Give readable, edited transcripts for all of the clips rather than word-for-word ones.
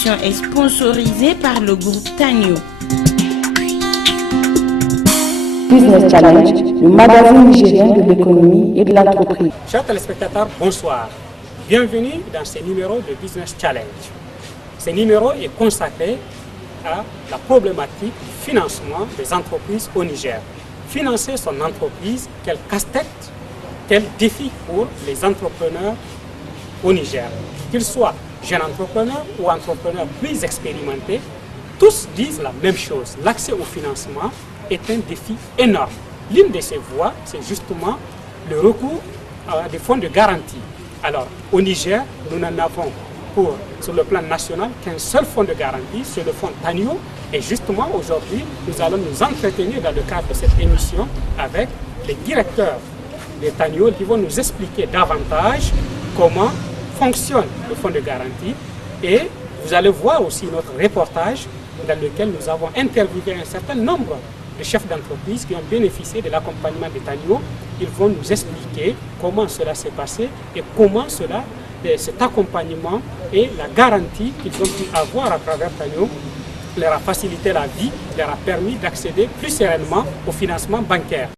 émission est sponsorisée par le groupe Tanyo. Business Challenge, le magazine nigérien de l'économie et de l'entreprise. Chers téléspectateurs, bonsoir. Bienvenue dans ce numéro de Business Challenge. Ce numéro est consacré à la problématique du financement des entreprises au Niger. Financer son entreprise, quel casse-tête, quel défi pour les entrepreneurs au Niger. Qu'ils soient jeunes entrepreneurs ou entrepreneurs plus expérimentés, tous disent la même chose. L'accès au financement est un défi énorme. L'une de ces voies, c'est justement le recours à des fonds de garantie. Alors, au Niger, nous n'en avons sur le plan national qu'un seul fonds de garantie, c'est le fonds Tanyo. Et justement, aujourd'hui, nous allons nous entretenir dans le cadre de cette émission avec les directeurs de Tanyo qui vont nous expliquer davantage comment fonctionne le fonds de garantie. Et vous allez voir aussi notre reportage dans lequel nous avons interviewé un certain nombre de chefs d'entreprise qui ont bénéficié de l'accompagnement de Tanyo. Ils vont nous expliquer comment cela s'est passé et comment cet accompagnement et la garantie qu'ils ont pu avoir à travers Tanyo leur a facilité la vie, leur a permis d'accéder plus sereinement au financement bancaire.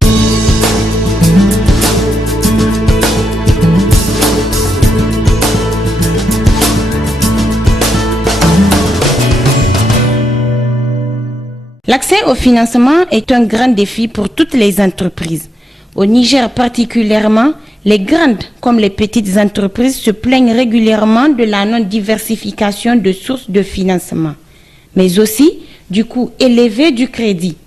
L'accès au financement est un grand défi pour toutes les entreprises. Au Niger particulièrement, les grandes comme les petites entreprises se plaignent régulièrement de la non-diversification de sources de financement, mais aussi du coût élevé du crédit,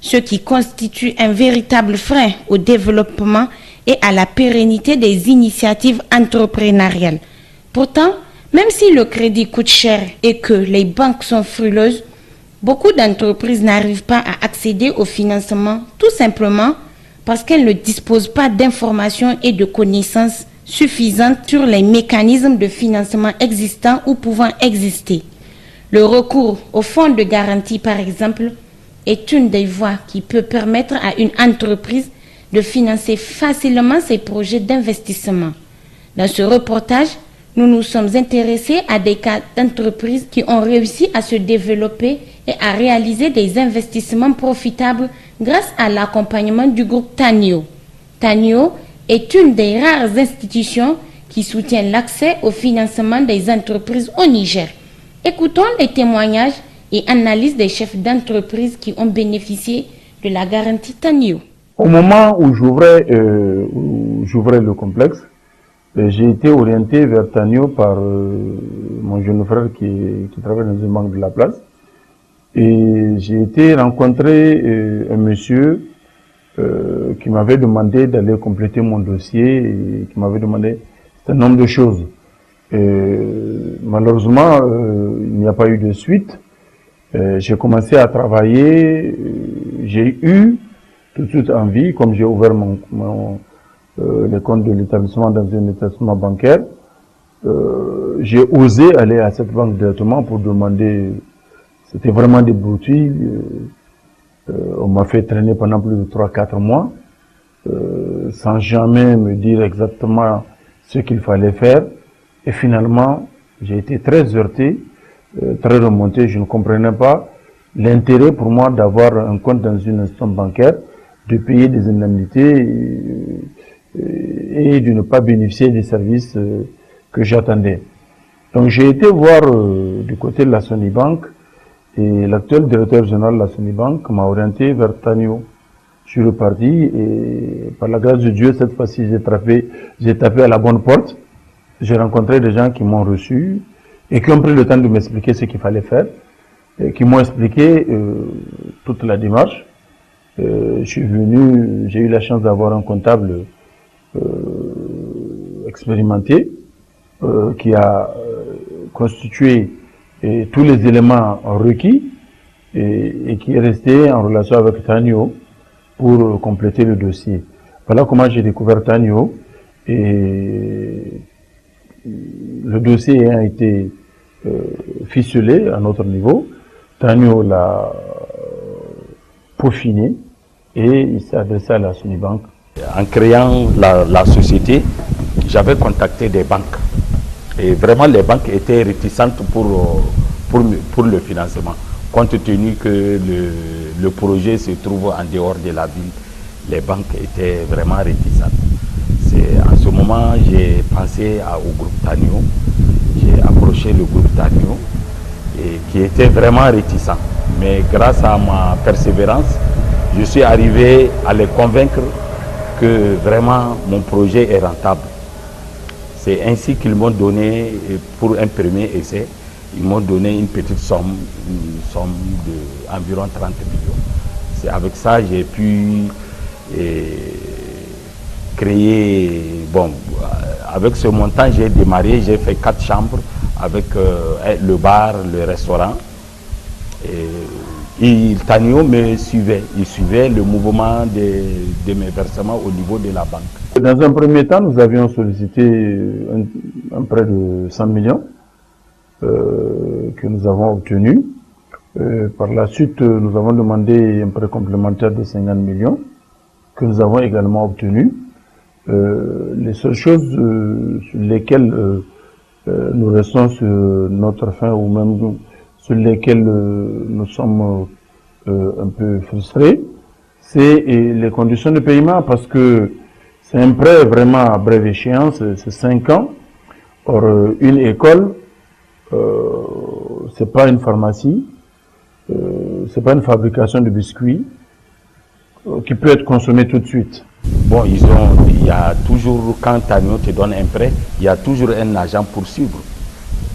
ce qui constitue un véritable frein au développement et à la pérennité des initiatives entrepreneuriales. Pourtant, même si le crédit coûte cher et que les banques sont frileuses, beaucoup d'entreprises n'arrivent pas à accéder au financement tout simplement parce qu'elles ne disposent pas d'informations et de connaissances suffisantes sur les mécanismes de financement existants ou pouvant exister. Le recours au fonds de garantie, par exemple, est une des voies qui peut permettre à une entreprise de financer facilement ses projets d'investissement. Dans ce reportage, nous nous sommes intéressés à des cas d'entreprises qui ont réussi à se développer et à réaliser des investissements profitables grâce à l'accompagnement du groupe Tanyo. Tanyo est une des rares institutions qui soutient l'accès au financement des entreprises au Niger. Écoutons les témoignages et analyses des chefs d'entreprise qui ont bénéficié de la garantie Tanyo. Au moment où j'ouvrais le complexe, j'ai été orienté vers Tanyo par mon jeune frère qui travaille dans une banque de la place. Et j'ai été rencontrer un monsieur qui m'avait demandé d'aller compléter mon dossier et qui m'avait demandé un nombre de choses. Malheureusement, il n'y a pas eu de suite. J'ai commencé à travailler. J'ai eu tout de suite envie, comme j'ai ouvert les comptes de l'établissement dans un établissement bancaire, j'ai osé aller à cette banque directement pour demander. C'était vraiment des broutilles. On m'a fait traîner pendant plus de 3-4 mois, sans jamais me dire exactement ce qu'il fallait faire. Et finalement, j'ai été très heurté, très remonté. Je ne comprenais pas l'intérêt pour moi d'avoir un compte dans une institution bancaire, de payer des indemnités et de ne pas bénéficier des services que j'attendais. Donc j'ai été voir du côté de la Sonibank. Et l'actuel directeur général de la Sonibank m'a orienté vers Tanyo. Je suis reparti et par la grâce de Dieu, cette fois-ci, j'ai tapé à la bonne porte. J'ai rencontré des gens qui m'ont reçu et qui ont pris le temps de m'expliquer ce qu'il fallait faire, et qui m'ont expliqué toute la démarche. Je suis venu, j'ai eu la chance d'avoir un comptable expérimenté qui a constitué et tous les éléments requis et qui est resté en relation avec Tanyo pour compléter le dossier. Voilà comment j'ai découvert Tanyo et le dossier ayant été ficelé à notre niveau, Tanyo l'a peaufiné et il s'est adressé à la Sonibank. En créant la société, j'avais contacté des banques. Et vraiment, les banques étaient réticentes pour pour le financement. Compte tenu que le projet se trouve en dehors de la ville, les banques étaient vraiment réticentes. En ce moment, j'ai pensé au groupe Tanio. J'ai approché le groupe Tanio qui était vraiment réticent. Mais grâce à ma persévérance, je suis arrivé à les convaincre que vraiment mon projet est rentable. C'est ainsi qu'ils m'ont donné, pour un premier essai, ils m'ont donné une petite somme, d'environ 30 millions. C'est avec ça que j'ai pu créer, bon, avec ce montant j'ai démarré, j'ai fait 4 chambres avec le bar, le restaurant. Et Tanio me suivait, il suivait le mouvement de mes versements au niveau de la banque. Dans un premier temps, nous avions sollicité un prêt de 100 millions que nous avons obtenu. Par la suite, nous avons demandé un prêt complémentaire de 50 millions que nous avons également obtenu. Les seules choses sur lesquelles nous restons sur notre faim ou même sur lesquelles nous sommes un peu frustrés, c'est les conditions de paiement, parce que c'est un prêt vraiment à brève échéance, c'est 5 ans. Or, une école, c'est pas une pharmacie, c'est pas une fabrication de biscuits qui peut être consommée tout de suite. Bon, il y a toujours, quand Tanio te donne un prêt, il y a toujours un agent pour suivre.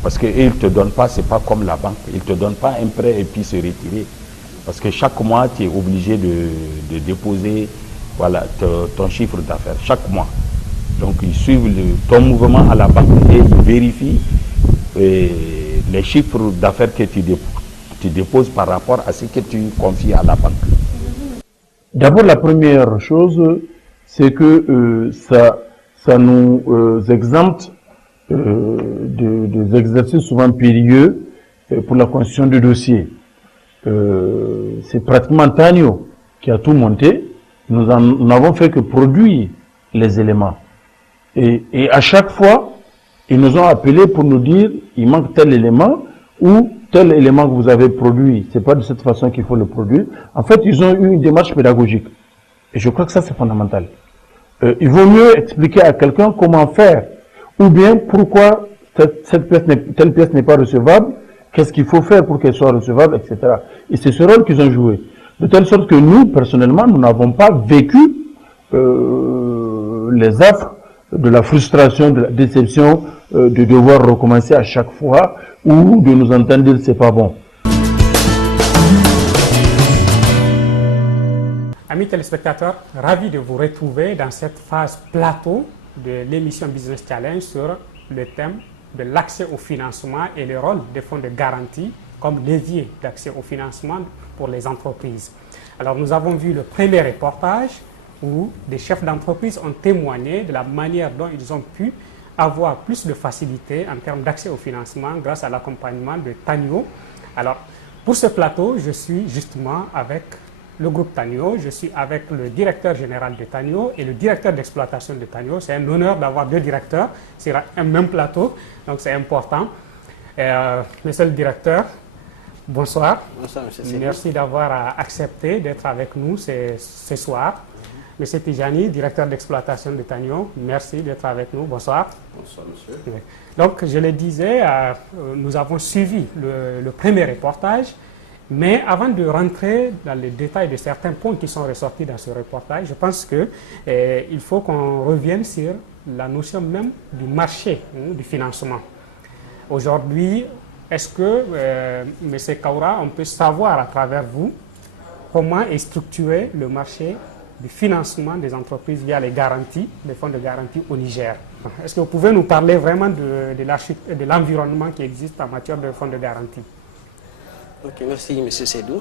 Parce qu'ils ne te donnent pas, c'est pas comme la banque, ils ne te donnent pas un prêt et puis se retirer. Parce que chaque mois, tu es obligé de déposer, voilà, ton chiffre d'affaires, chaque mois. Donc ils suivent ton mouvement à la banque et ils vérifient les chiffres d'affaires que tu déposes par rapport à ce que tu confies à la banque. D'abord, la première chose, c'est que ça nous exempte des exercices souvent périlleux pour la constitution du dossier. C'est pratiquement Tanio qui a tout monté. Nous n'avons fait que produire les éléments. Et à chaque fois, ils nous ont appelés pour nous dire il manque tel élément ou tel élément que vous avez produit. C'est pas de cette façon qu'il faut le produire. En fait, ils ont eu une démarche pédagogique. Et je crois que ça, c'est fondamental. Il vaut mieux expliquer à quelqu'un comment faire, ou bien pourquoi telle pièce n'est pas recevable, qu'est-ce qu'il faut faire pour qu'elle soit recevable, etc. Et c'est ce rôle qu'ils ont joué. De telle sorte que nous, personnellement, nous n'avons pas vécu les affres de la frustration, de la déception, de devoir recommencer à chaque fois, ou de nous entendre dire c'est pas bon. Amis téléspectateurs, ravi de vous retrouver dans cette phase plateau de l'émission Business Challenge sur le thème de l'accès au financement et le rôle des fonds de garantie comme levier d'accès au financement pour les entreprises. Alors nous avons vu le premier reportage où des chefs d'entreprise ont témoigné de la manière dont ils ont pu avoir plus de facilité en termes d'accès au financement grâce à l'accompagnement de Tanio. Alors pour ce plateau, je suis justement avec le groupe Tanio, je suis avec le directeur général de Tanio et le directeur d'exploitation de Tanio. C'est un honneur d'avoir deux directeurs sur un même plateau, donc c'est important. Monsieur le directeur, bonsoir. Bonsoir, monsieur. Merci d'avoir accepté d'être avec nous ce soir. Monsieur Tijani, directeur d'exploitation de Tanio, merci d'être avec nous. Bonsoir. Bonsoir, monsieur. Donc, je le disais, nous avons suivi le premier reportage. Mais avant de rentrer dans les détails de certains points qui sont ressortis dans ce reportage, je pense qu'il faut qu'on revienne sur la notion même du marché du financement. Aujourd'hui, est-ce que, M. Kaura, on peut savoir à travers vous comment est structuré le marché du financement des entreprises via les garanties, les fonds de garantie au Niger? Est-ce que vous pouvez nous parler vraiment de l'environnement qui existe en matière de fonds de garantie? Ok, merci M. Sédou.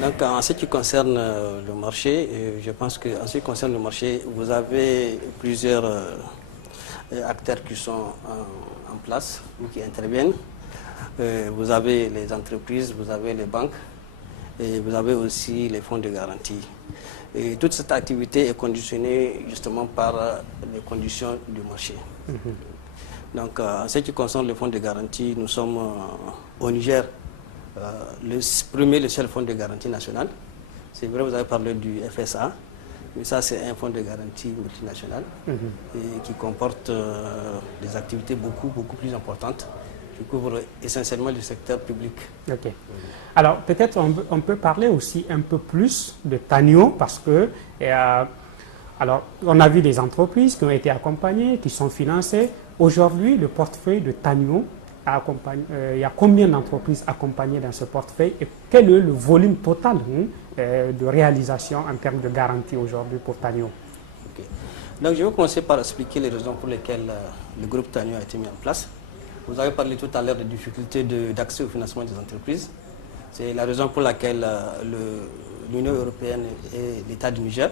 Donc en ce qui concerne le marché, je pense qu'en ce qui concerne le marché, vous avez plusieurs acteurs qui sont en place ou qui interviennent. Vous avez les entreprises, vous avez les banques et vous avez aussi les fonds de garantie. Et toute cette activité est conditionnée justement par les conditions du marché. Donc, en ce qui concerne le fonds de garantie, nous sommes au Niger le seul fonds de garantie national. C'est vrai, vous avez parlé du FSA, mais ça, c'est un fonds de garantie multinational et qui comporte des activités beaucoup plus importantes qui couvrent essentiellement le secteur public. Ok. Alors, peut-être on peut parler aussi un peu plus de Tanio parce que alors, on a vu des entreprises qui ont été accompagnées, qui sont financées. Aujourd'hui, le portefeuille de Tanio, il y a combien d'entreprises accompagnées dans ce portefeuille et quel est le volume total de réalisation en termes de garantie aujourd'hui pour Tanio? Okay. Donc, je vais commencer par expliquer les raisons pour lesquelles le groupe Tanio a été mis en place. Vous avez parlé tout à l'heure des difficultés d'accès au financement des entreprises. C'est la raison pour laquelle l'Union européenne et l'État du Niger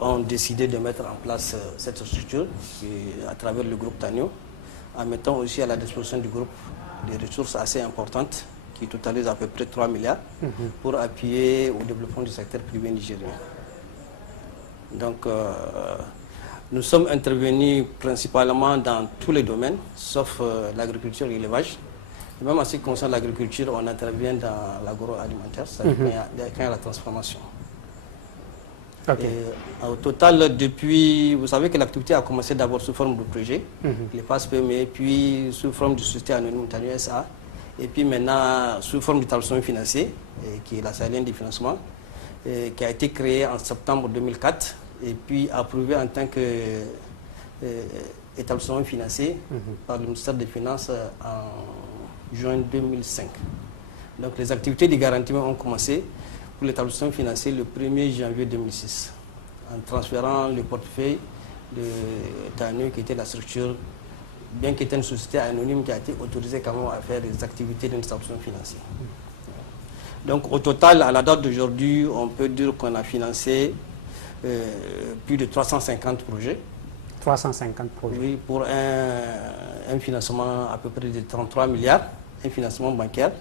ont décidé de mettre en place cette structure à travers le groupe Tanio, en mettant aussi à la disposition du groupe des ressources assez importantes qui totalisent à peu près 3 milliards pour appuyer au développement du secteur privé nigérien. Donc, nous sommes intervenus principalement dans tous les domaines, sauf l'agriculture et l'élevage. Même en ce qui concerne l'agriculture, on intervient dans l'agroalimentaire, c'est-à-dire quand il y a la transformation. Okay. Au total, depuis, vous savez que l'activité a commencé d'abord sous forme de projet, les PASPME, puis sous forme de société anonyme Tanio SA, et puis maintenant sous forme d'établissement financier, qui est la saline du financement, qui a été créé en septembre 2004, et puis approuvé en tant qu'établissement financier par le ministère des Finances en juin 2005. Donc les activités de garantie ont commencé pour l'établissement financier le 1er janvier 2006, en transférant le portefeuille de Tanio, qui était la structure, bien qu'étant une société anonyme qui a été autorisée quand même à faire des activités d'une établissement financier. Donc au total, à la date d'aujourd'hui, on peut dire qu'on a financé plus de 350 projets. 350 projets. Oui, pour un financement à peu près de 33 milliards, un financement bancaire.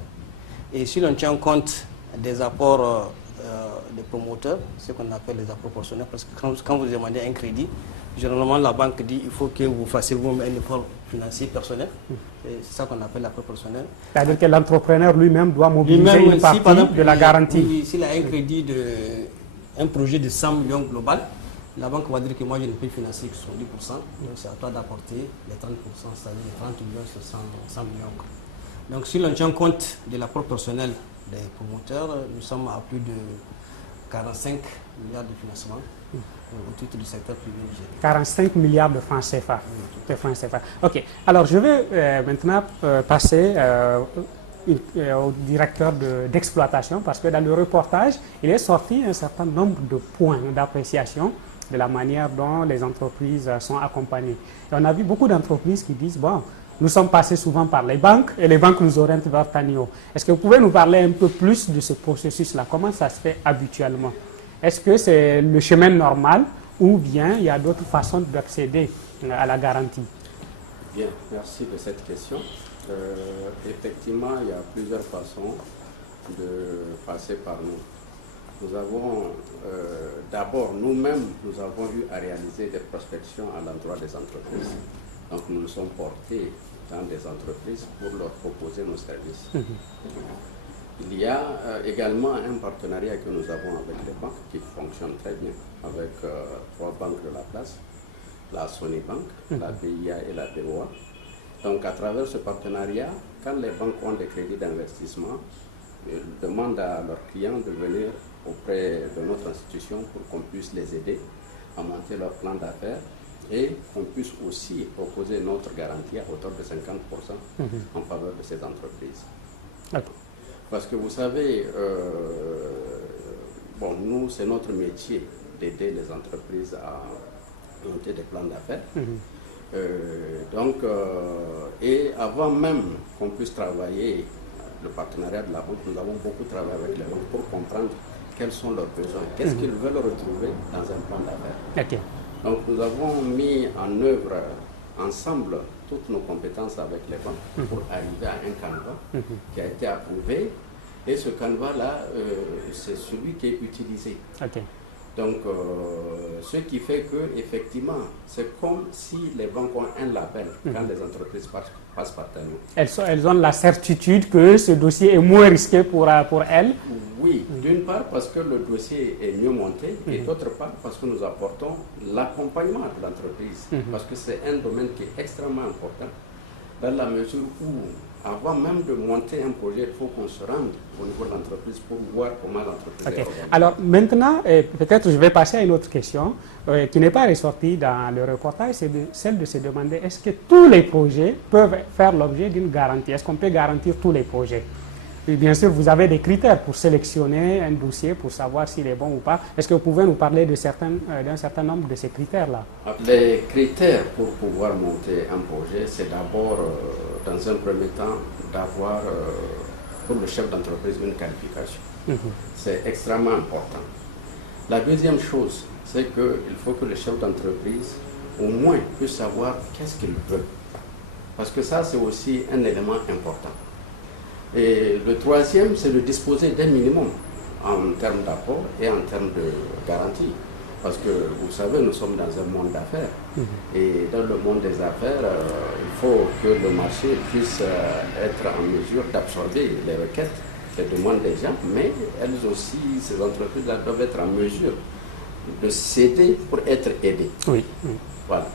Et si l'on tient compte des apports des promoteurs, ce qu'on appelle les apports proportionnels, parce que quand vous demandez un crédit, généralement la banque dit il faut que vous fassiez vous-même un effort financier personnel. C'est ça qu'on appelle l'apport proportionnel. C'est-à-dire que l'entrepreneur lui-même doit mobiliser une partie de la garantie. Oui, s'il a un crédit un projet de 100 millions global, la banque va dire que moi je ne peux financer que 70%, donc c'est à toi d'apporter les 30%, c'est-à-dire les 30 millions sur 100 millions. Donc si l'on tient compte de l'apport personnel des promoteurs, nous sommes à plus de 45 milliards de financement au titre du secteur privé nigérien. 45 milliards de francs CFA. Ok, alors je vais maintenant passer au directeur d'exploitation, parce que dans le reportage, il est sorti un certain nombre de points d'appréciation de la manière dont les entreprises sont accompagnées. Et on a vu beaucoup d'entreprises qui disent, bon, nous sommes passés souvent par les banques et les banques nous orientent vers Tanio. Est-ce que vous pouvez nous parler un peu plus de ce processus-là? Comment ça se fait habituellement? Est-ce que c'est le chemin normal ou bien il y a d'autres façons d'accéder à la garantie? Bien, merci de cette question. Effectivement, il y a plusieurs façons de passer par nous. Nous avons, d'abord, nous-mêmes, nous avons eu à réaliser des prospections à l'endroit des entreprises. Donc nous nous sommes portés dans des entreprises pour leur proposer nos services. Il y a également un partenariat que nous avons avec les banques qui fonctionne très bien, avec 3 banques de la place, la Sony Bank, la BIA et la BOA. Donc à travers ce partenariat, quand les banques ont des crédits d'investissement, ils demandent à leurs clients de venir auprès de notre institution pour qu'on puisse les aider à monter leur plan d'affaires et qu'on puisse aussi proposer notre garantie à hauteur de 50% en faveur de ces entreprises. Okay. Parce que vous savez, bon, nous, c'est notre métier d'aider les entreprises à monter des plans d'affaires. Et avant même qu'on puisse travailler le partenariat de la banque, nous avons beaucoup travaillé avec les banques pour comprendre quels sont leurs besoins, qu'est-ce qu'ils veulent retrouver dans un plan d'affaires. Okay. Donc nous avons mis en œuvre ensemble toutes nos compétences avec les banques pour arriver à un canevas qui a été approuvé. Et ce canevas-là, c'est celui qui est utilisé. Okay. Donc, ce qui fait que effectivement, c'est comme si les banques ont un label quand les entreprises passent par Tanio. Elles ont la certitude que ce dossier est moins risqué pour elles. Oui, d'une part parce que le dossier est mieux monté et d'autre part parce que nous apportons l'accompagnement de l'entreprise. Parce que c'est un domaine qui est extrêmement important dans la mesure où, avant même de monter un projet, il faut qu'on se rende au niveau de l'entreprise pour voir comment l'entreprise est organisée. Alors maintenant, peut-être je vais passer à une autre question qui n'est pas ressortie dans le reportage, c'est celle de se demander est-ce que tous les projets peuvent faire l'objet d'une garantie? Est-ce qu'on peut garantir tous les projets? Et bien sûr, vous avez des critères pour sélectionner un dossier, pour savoir s'il est bon ou pas. Est-ce que vous pouvez nous parler d'un certain nombre de ces critères-là? Les critères pour pouvoir monter un projet, c'est d'abord, dans un premier temps, d'avoir pour le chef d'entreprise une qualification. C'est extrêmement important. La deuxième chose, c'est qu'il faut que le chef d'entreprise, au moins, puisse savoir qu'est-ce qu'il veut. Parce que ça, c'est aussi un élément important. Et le troisième, c'est de disposer d'un minimum en termes d'apport et en termes de garantie. Parce que, vous savez, nous sommes dans un monde d'affaires. Et dans le monde des affaires, il faut que le marché puisse être en mesure d'absorber les requêtes, les demandes des gens, mais elles aussi, ces entreprises-là, doivent être en mesure de céder pour être aidées. Oui. Voilà.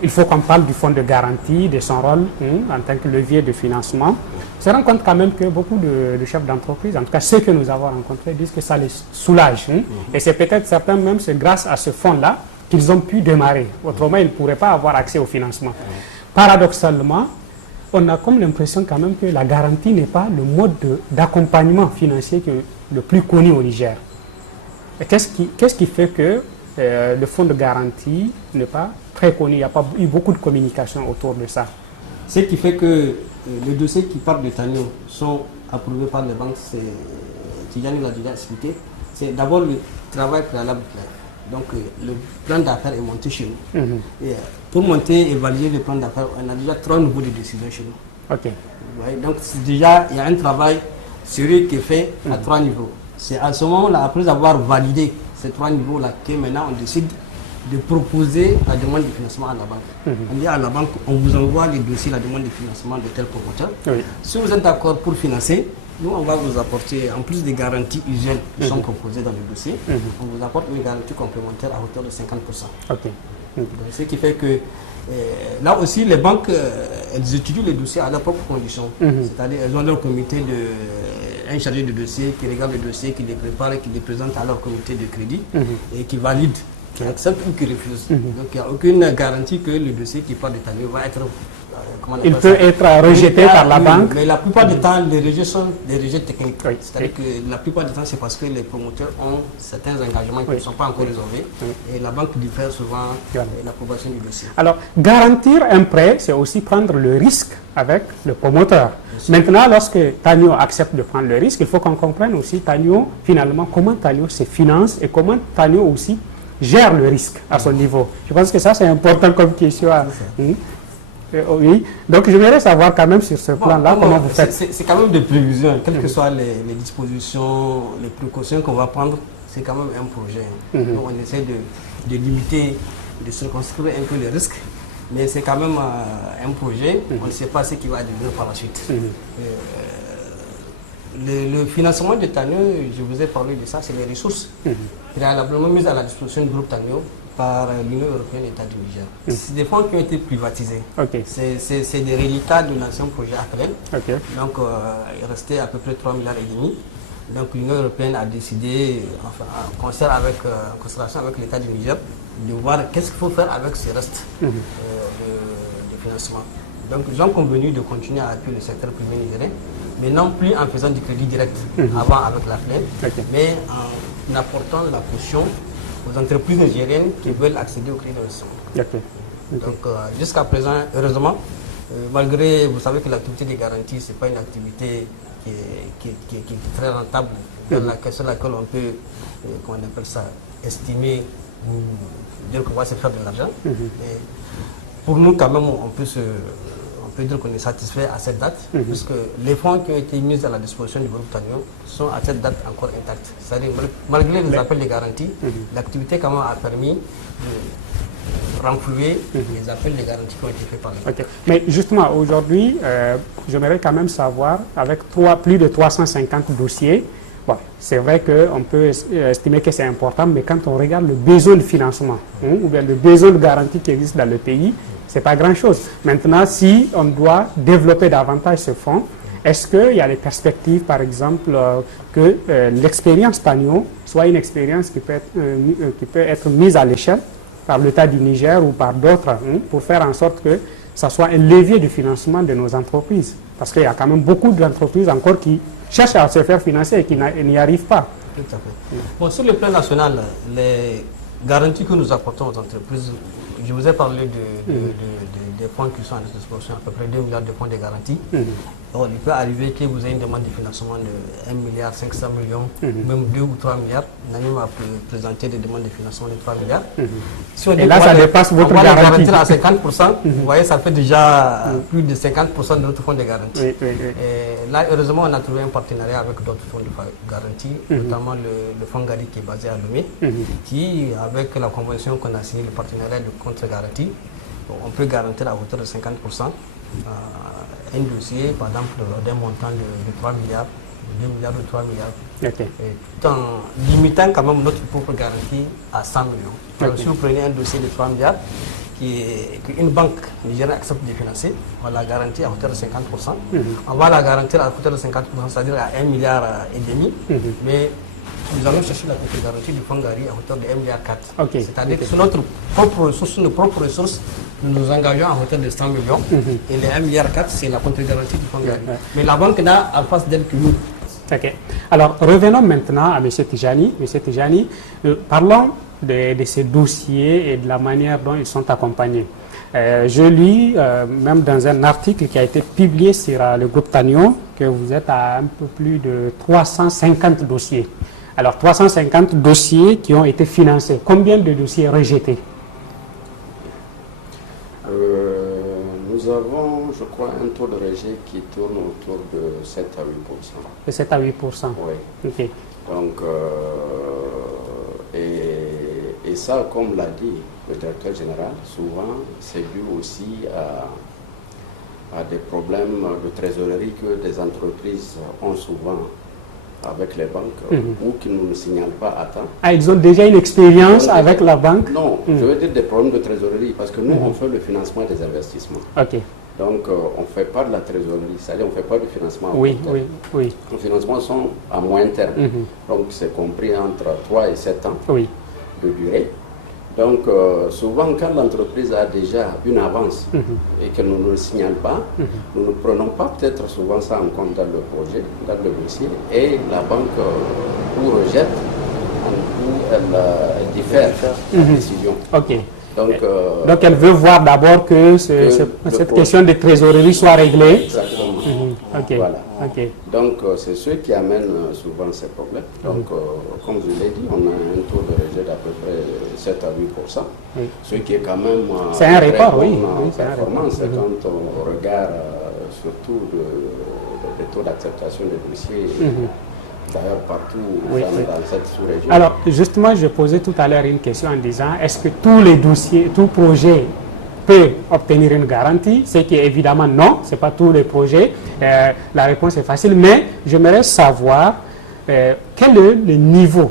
Il faut qu'on parle du fonds de garantie, de son rôle en tant que levier de financement. On se rend compte quand même que beaucoup de chefs d'entreprise, en tout cas ceux que nous avons rencontrés, disent que ça les soulage. Et c'est peut-être certains même, c'est grâce à ce fonds-là qu'ils ont pu démarrer. Autrement, ils ne pourraient pas avoir accès au financement. Paradoxalement, on a comme l'impression quand même que la garantie n'est pas le mode d'accompagnement financier le plus connu au Niger. Et qu'est-ce qui fait que le fonds de garantie n'est pas très connu? Il n'y a pas eu beaucoup de communication autour de ça. Ce qui fait que les dossiers qui partent de Tanio sont approuvés par les banques, Tidjani l'a déjà expliqué, c'est d'abord le travail préalable. Donc le plan d'affaires est monté chez nous. Et pour monter et valider le plan d'affaires, on a déjà 3 niveaux de décision chez nous. Ok. Ouais, donc déjà, il y a un travail sérieux qui est fait à 3 niveaux. C'est à ce moment-là, après avoir validé ces 3 niveaux-là, que maintenant on décide de proposer la demande de financement à la banque. On dit à la banque, on vous envoie les dossiers, la demande de financement de tel promoteur. Si vous êtes d'accord pour financer, nous on va vous apporter, en plus des garanties hygiène qui sont proposées dans le dossier, on vous apporte une garantie complémentaire à hauteur de 50%. Donc, ce qui fait que là aussi, les banques, elles étudient les dossiers à leurs propres conditions. C'est-à-dire, elles ont leur comité un chargé de dossier qui regarde le dossier, qui les prépare et qui les présente à leur comité de crédit et qui valide, qui accepte ou qui refuse. Donc il n'y a aucune garantie que le dossier qui part de Tanio va être... il peut être rejeté par la banque. Mais la plupart du temps, les rejets sont des rejets techniques. C'est-à-dire que la plupart du temps, c'est parce que les promoteurs ont certains engagements qui ne sont pas encore résolvés. Et la banque diffère souvent l'approbation du dossier. Alors, garantir un prêt, c'est aussi prendre le risque avec le promoteur. Maintenant, lorsque Tanio accepte de prendre le risque, il faut qu'on comprenne aussi Tanio, finalement, comment Tanio se finance et comment Tanio aussi gère le risque à son niveau. Je pense que ça, c'est important comme question. Oui, donc j'aimerais savoir quand même sur ce plan-là, comment vous faites. C'est quand même des prévisions, quelles que soient les dispositions, les précautions qu'on va prendre, c'est quand même un projet. Donc on essaie de limiter, de circonscrire un peu les risques, mais c'est quand même un projet, on ne sait pas ce qui va devenir par la suite. Le financement de Tanio, je vous ai parlé de ça, c'est les ressources préalablement mises à la disposition du groupe Tanio par l'Union européenne et l'État du Niger. C'est des fonds qui ont été privatisés. C'est des reliquats de l'ancien projet APLEN. Donc il restait à peu près 3,5 milliards. Donc l'Union européenne a décidé, enfin, en concertation avec l'État du Niger, de voir qu'est-ce qu'il faut faire avec ces restes de financement. Donc ils ont convenu de continuer à appuyer le secteur privé nigérien, mais non plus en faisant du crédit direct avant avec la FLEN, mais en apportant la caution aux entreprises nigériennes qui veulent accéder au crédit d'investissement. Donc jusqu'à présent, heureusement, malgré, vous savez que l'activité des garanties, ce n'est pas une activité qui est très rentable, sur laquelle on peut, comment on appelle ça, estimer ou dire qu'on va se faire de l'argent. Pour nous, quand même, on peut peut dire qu'on est satisfait à cette date, puisque les fonds qui ont été mis à la disposition du groupe Tannion sont à cette date encore intacts. C'est-à-dire, malgré les appels de garantie, l'activité quand même a permis de renflouer les appels de garantie qui ont été faits par les banques. Mais justement, aujourd'hui, j'aimerais quand même savoir, avec plus de 350 dossiers, bon, c'est vrai qu'on peut estimer que c'est important, mais quand on regarde le besoin de financement, ou bien le besoin de garantie qui existe dans le pays, c'est pas grand-chose. Maintenant, si on doit développer davantage ce fonds, est-ce qu'il y a des perspectives, par exemple, que l'expérience Tannion soit une expérience qui peut être mise à l'échelle par l'État du Niger ou par d'autres, pour faire en sorte que ça soit un levier de financement de nos entreprises? Parce qu'il y a quand même beaucoup d'entreprises encore qui cherchent à se faire financer et qui n'y arrivent pas. Tout à fait. Bon, sur le plan national, les garanties que nous apportons aux entreprises, je vous ai parlé des fonds qui sont à notre disposition, à peu près 2 milliards de fonds de garantie. Alors, il peut arriver que vous ayez une demande de financement de 1 milliard 500 millions, même 2 ou 3 milliards. Nanim a présenté des demandes de financement de 3 milliards. Si on dit et là, ça dépasse votre garantie. À 50%, vous voyez, ça fait déjà plus de 50% de notre fonds de garantie. Et là, heureusement, on a trouvé un partenariat avec d'autres fonds de garantie, notamment le fonds Gari qui est basé à Lomé, qui, avec la convention qu'on a signée, le partenariat de contre-garantie, on peut garantir à hauteur de 50%. Un dossier, par exemple, d'un montant de 3 milliards, 2 milliards ou 3 milliards, et tout en limitant quand même notre propre garantie à 100 millions. Donc, si vous prenez un dossier de 3 milliards, qu'une banque nigérienne accepte de financer, on va la garantir à hauteur de 50%. On va la garantir à hauteur de 50%, c'est-à-dire à 1,5 milliard. Mais nous allons chercher la contre-garantie du fonds Gari à hauteur de 1,4 milliard. C'est-à-dire que sur notre propre ressource, nos propres ressources, nous nous engageons à hauteur de 100 millions. Et les 1,4 milliard, c'est la contre-garantie du fonds Gari. Mais la banque n'a en face d'elle que nous. Alors, revenons maintenant à M. Tijani. M. Tijani, parlons de ces dossiers et de la manière dont ils sont accompagnés. Je lis, même dans un article qui a été publié sur le groupe Tannion, que vous êtes à un peu plus de 350 dossiers. Alors, 350 dossiers qui ont été financés. Combien de dossiers rejetés? Nous avons, je crois, un taux de rejet qui tourne autour de 7 à 8%. De 7 à 8%? Oui. Donc, et ça, comme l'a dit le directeur général, souvent, c'est dû aussi à des problèmes de trésorerie que des entreprises ont souvent avec les banques ou qui ne nous signalent pas à temps. Ah, ils ont déjà une expérience avec la banque? Non, je veux dire des problèmes de trésorerie parce que nous, on fait le financement des investissements. Donc, on ne fait pas de la trésorerie, c'est-à-dire on ne fait pas du financement à court terme. Les financements sont à moyen terme. Donc, c'est compris entre 3 et 7 ans de durée. Donc, souvent, quand l'entreprise a déjà une avance et qu'elle ne nous le signale pas, nous ne prenons pas peut-être souvent ça en compte dans le projet, dans le dossier, et la banque ou rejette ou elle diffère la décision. Donc, elle veut voir d'abord que cette question de trésorerie soit réglée. Exactement. Voilà. Donc, c'est ce qui amène souvent ces problèmes. Donc, comme je l'ai dit, on a un taux de rejet d'à peu près 7 à 8%, ce qui est quand même c'est un record, performance quand on regarde surtout les taux d'acceptation des dossiers. D'ailleurs, partout dans cette sous-région. Alors, justement, je posais tout à l'heure une question en disant, est-ce que tous les dossiers, tout projet peut obtenir une garantie? Ce qui est évidemment non, ce n'est pas tous les projets. La réponse est facile, mais j'aimerais savoir quel est le niveau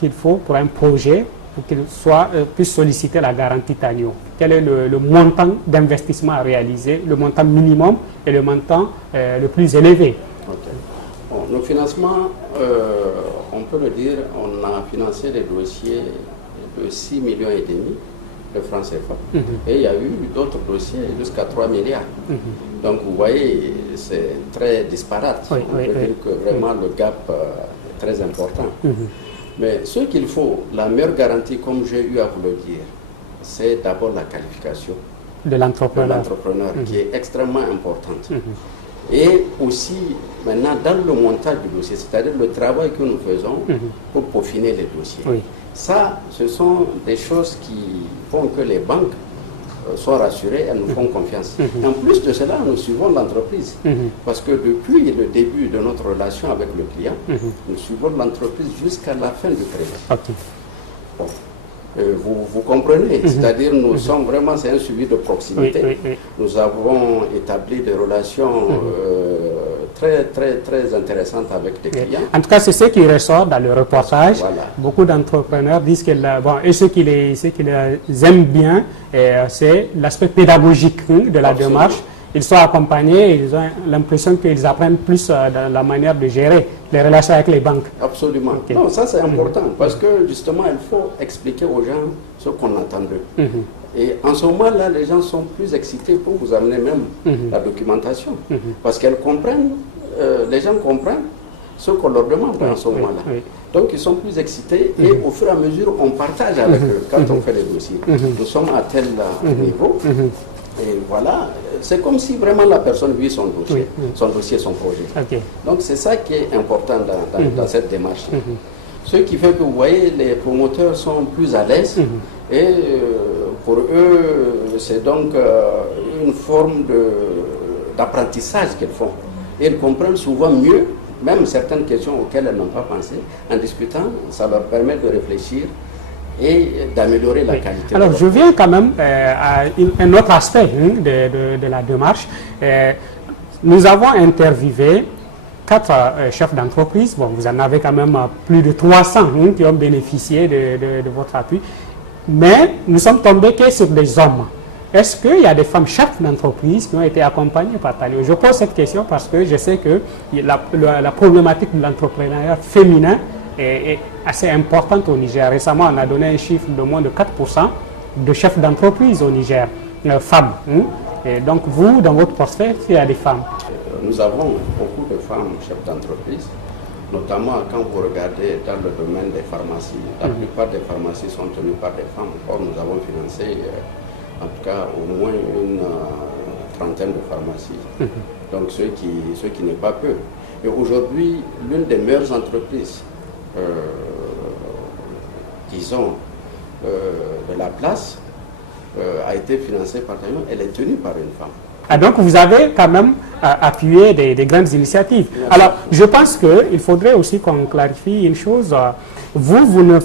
qu'il faut pour un projet pour qu'il puisse solliciter la garantie Tannion. Quel est le montant d'investissement à réaliser, le montant minimum et le montant le plus élevé? Bon, nos financements, on peut le dire, on a financé des dossiers de 6,5 millions de francs CFA. Et il y a eu d'autres dossiers jusqu'à 3 milliards. Donc vous voyez, c'est très disparate. On peut dire que vraiment le gap est très important. Mais ce qu'il faut, la meilleure garantie, comme j'ai eu à vous le dire, c'est d'abord la qualification de l'entrepreneur qui est extrêmement importante. Et aussi, maintenant, dans le montage du dossier, c'est-à-dire le travail que nous faisons pour peaufiner les dossiers. Ça, ce sont des choses qui font que les banques sont rassurées, elles nous font confiance. En plus de cela, nous suivons l'entreprise. Parce que depuis le début de notre relation avec le client, nous suivons l'entreprise jusqu'à la fin du crédit. Ok. Bon. Vous comprenez, c'est-à-dire nous sommes vraiment, c'est un suivi de proximité. Nous avons établi des relations très intéressantes avec les clients. En tout cas, c'est ce qui ressort dans le reportage. Voilà. Beaucoup d'entrepreneurs disent que et ce qui les aiment bien, c'est l'aspect pédagogique de la démarche. Ils sont accompagnés et ils ont l'impression qu'ils apprennent plus dans la manière de gérer les relations avec les banques. Absolument. Okay. Non, ça c'est important parce que justement, il faut expliquer aux gens ce qu'on attend d'eux. Et en ce moment-là, les gens sont plus excités pour vous amener même la documentation. Parce qu'elles comprennent, les gens comprennent ce qu'on leur demande en ce moment-là. Donc ils sont plus excités et au fur et à mesure, on partage avec eux quand on fait les dossiers. Nous sommes à tel niveau. Et voilà, c'est comme si vraiment la personne vit son dossier, son projet. Okay. Donc c'est ça qui est important dans cette démarche. Ce qui fait que vous voyez, les promoteurs sont plus à l'aise et pour eux, c'est donc une forme d'apprentissage qu'ils font. Et ils comprennent souvent mieux, même certaines questions auxquelles elles n'ont pas pensé. En discutant, ça leur permet de réfléchir et d'améliorer la qualité. Alors, je viens quand même à un autre aspect de la démarche. Nous avons interviewé 4 chefs d'entreprise. Bon, vous en avez quand même plus de 300 qui ont bénéficié de votre appui. Mais nous sommes tombés que sur des hommes. Est-ce qu'il y a des femmes chefs d'entreprise qui ont été accompagnées par Tanio? Je pose cette question parce que je sais que la problématique de l'entrepreneuriat féminin est assez importante au Niger. Récemment, on a donné un chiffre de moins de 4% de chefs d'entreprise au Niger, femmes. Et donc, vous, dans votre portefeuille, il y a des femmes. Nous avons beaucoup de femmes chefs d'entreprise, notamment quand vous regardez dans le domaine des pharmacies. La plupart des pharmacies sont tenues par des femmes. Or, nous avons financé, en tout cas, au moins une trentaine de pharmacies. Donc, ce qui n'est pas peu. Et aujourd'hui, l'une des meilleures entreprises disons, de la place a été financée par Tanio, elle est tenue par une femme. Ah, donc vous avez quand même appuyé des grandes initiatives. Merci. Alors, je pense qu'il faudrait aussi qu'on clarifie une chose. Vous ne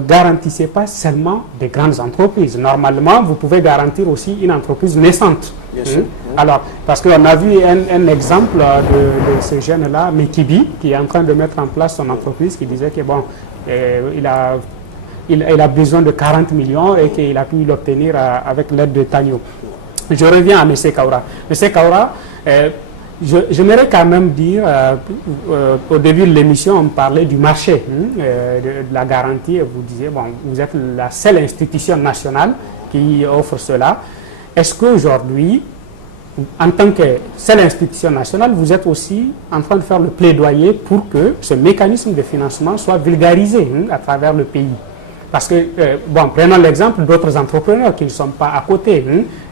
garantissez pas seulement des grandes entreprises. Normalement, vous pouvez garantir aussi une entreprise naissante. Bien sûr. Alors, parce qu'on a vu un exemple de ce jeune-là, Mekibi, qui est en train de mettre en place son entreprise, qui disait que bon, il a besoin de 40 millions et qu'il a pu l'obtenir avec l'aide de Tanio. Je reviens à M. Kaura. M. Kaura, j'aimerais quand même dire, au début de l'émission, on parlait du marché, de la garantie, et vous disiez, bon, vous êtes la seule institution nationale qui offre cela. Est-ce qu'aujourd'hui, en tant que seule institution nationale, vous êtes aussi en train de faire le plaidoyer pour que ce mécanisme de financement soit vulgarisé à travers le pays? Parce que, bon, prenons l'exemple d'autres entrepreneurs qui ne sont pas à côté.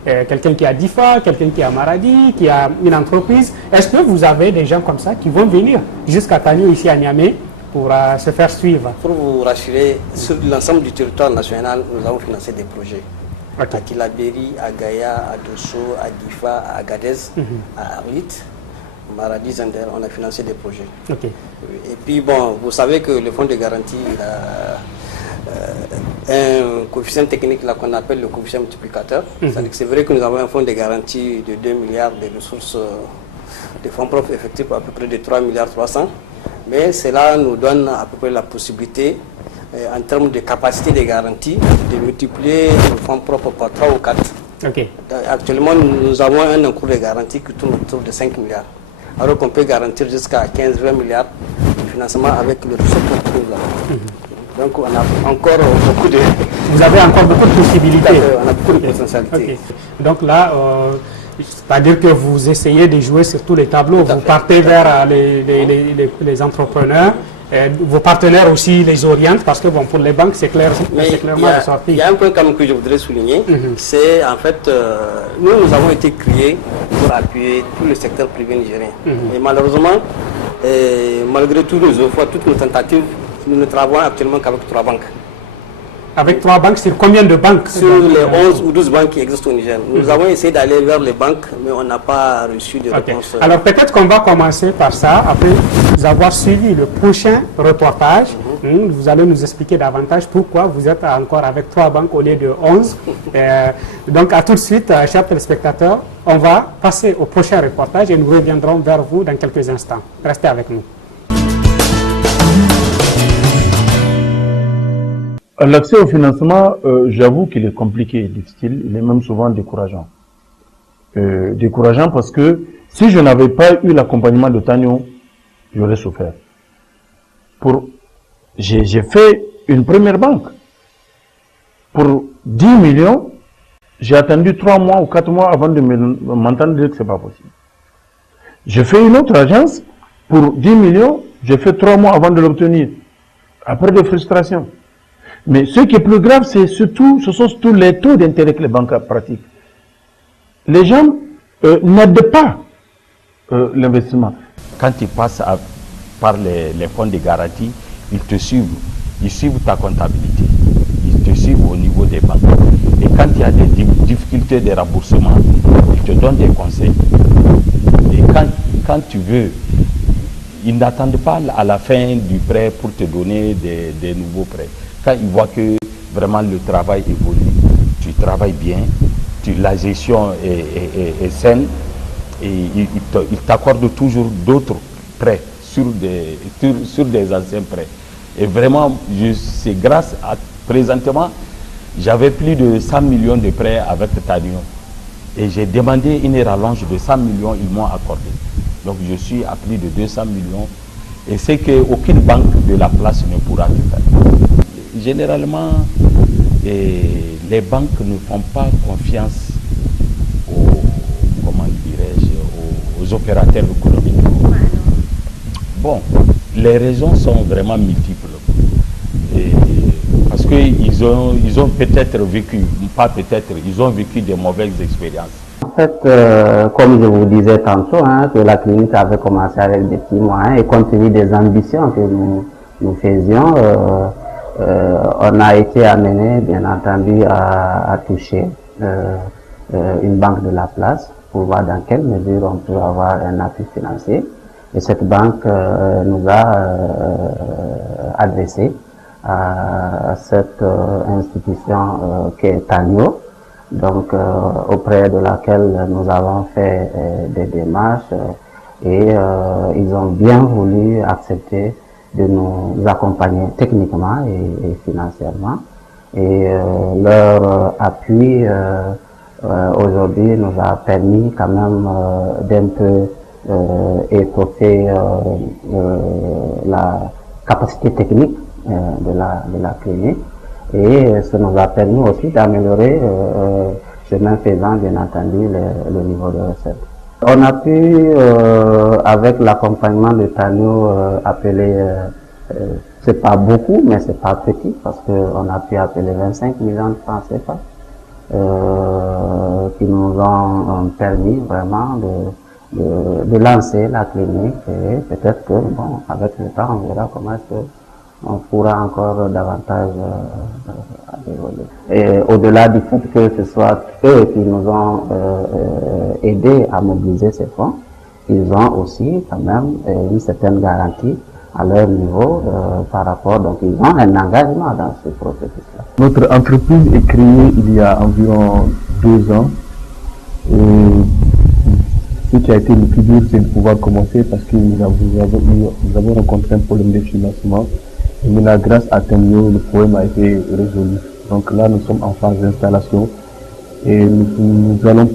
Quelqu'un qui a DIFA, quelqu'un qui a Maradi, qui a une entreprise. Est-ce que vous avez des gens comme ça qui vont venir jusqu'à Tanio, ici à Niamey, pour se faire suivre? Pour vous rassurer, sur l'ensemble du territoire national, nous avons financé des projets. Okay. À Tilaberi, à Gaïa, à Dosso, à Difa, à Agadez, à Arlit, Maradi, Zander, on a financé des projets. Okay. Et puis, bon, vous savez que le fonds de garantie un coefficient technique qu'on appelle le coefficient multiplicateur. C'est vrai que nous avons un fonds de garantie de 2 milliards de ressources de fonds propres effectifs à peu près de 3 milliards 300. Mais cela nous donne à peu près la possibilité, en termes de capacité de garantie, de multiplier nos fonds propres par 3 ou 4. Okay. Actuellement, nous avons un encours de garantie qui tourne autour de 5 milliards. Alors qu'on peut garantir jusqu'à 15-20 milliards de financement avec le ressources que nous avons. Donc on a encore beaucoup de... Vous avez encore beaucoup de possibilités. On a beaucoup de potentialités. Okay. Donc là, c'est-à-dire que vous essayez de jouer sur tous les tableaux. Vous partez vers les entrepreneurs. Vos partenaires aussi les orientent parce que bon, pour les banques, c'est clair, clairement ressorti. Il y a un point quand même que je voudrais souligner. C'est en fait, nous avons été créés pour appuyer tout le secteur privé nigérien. Et malheureusement, malgré tout nos efforts, toutes nos tentatives, nous ne travaillons actuellement qu'avec 3 banques. Avec 3 banques, sur combien de banques? Sur les 11 ou 12 banques qui existent au Niger. Nous avons essayé d'aller vers les banques, mais on n'a pas reçu de réponse. Alors peut-être qu'on va commencer par ça, après avoir suivi le prochain reportage. Vous allez nous expliquer davantage pourquoi vous êtes encore avec 3 banques au lieu de 11. Donc à tout de suite, chers téléspectateurs, on va passer au prochain reportage et nous reviendrons vers vous dans quelques instants. Restez avec nous. L'accès au financement, j'avoue qu'il est compliqué et difficile. Il est même souvent décourageant. Décourageant parce que si je n'avais pas eu l'accompagnement de Tanyo, j'aurais souffert. J'ai fait une première banque. Pour 10 millions, j'ai attendu 3 mois ou 4 mois avant de m'entendre dire que ce n'est pas possible. J'ai fait une autre agence pour 10 millions, j'ai fait 3 mois avant de l'obtenir. Après des frustrations. Mais ce qui est plus grave, ce sont surtout les taux d'intérêt que les banques pratiquent. Les gens n'aident pas l'investissement. Quand tu passes par les fonds de garantie, ils te suivent. Ils suivent ta comptabilité. Ils te suivent au niveau des banques. Et quand il y a des difficultés de remboursement, ils te donnent des conseils. Et quand tu veux, ils n'attendent pas à la fin du prêt pour te donner des nouveaux prêts. Quand ils voient que vraiment le travail évolue, tu travailles bien, la gestion est saine, et ils t'accordent toujours d'autres prêts sur des anciens prêts. Et vraiment, c'est grâce à, présentement, j'avais plus de 100 millions de prêts avec Tanyo. Et j'ai demandé une rallonge de 100 millions, ils m'ont accordé. Donc je suis à plus de 200 millions. Et c'est qu'aucune banque de la place ne pourra le faire. Généralement, les banques ne font pas confiance aux opérateurs économiques. Bon, les raisons sont vraiment multiples. Parce qu'ils ont peut-être vécu, pas peut-être, ils ont vécu des mauvaises expériences. En fait, comme je vous disais tantôt, que la clinique avait commencé avec des petits moyens et compte tenu des ambitions que nous faisions, on a été amené, bien entendu, à toucher une banque de la place pour voir dans quelle mesure on peut avoir un appui financier. Et cette banque nous a adressé à cette institution qui est Tanyo, donc auprès de laquelle nous avons fait des démarches et ils ont bien voulu accepter de nous accompagner techniquement et financièrement. Et leur appui aujourd'hui nous a permis quand même d'un peu étoffer la capacité technique de la clinique, et ça nous a permis aussi d'améliorer, chemin faisant bien entendu, le niveau de recette. On a pu, avec l'accompagnement de Tanyo, appeler, c'est pas beaucoup, mais c'est pas petit, parce qu'on a pu appeler 25 millions de francs CFA, qui nous ont permis vraiment de lancer la clinique, et peut-être que, bon, avec le temps, on verra comment est-ce que on pourra encore davantage évoluer. Et au-delà du fait que ce soit eux qui nous ont aidés à mobiliser ces fonds, ils ont aussi quand même une certaine garantie à leur niveau par rapport, donc ils ont un engagement dans ce processus-là. Notre entreprise est créée il y a environ 2 ans. Et ce qui a été le plus dur, c'est de pouvoir commencer parce que nous avons rencontré un problème de financement. Et maintenant, grâce à Tanyo, le problème a été résolu. Donc là, nous sommes en phase d'installation et nous allons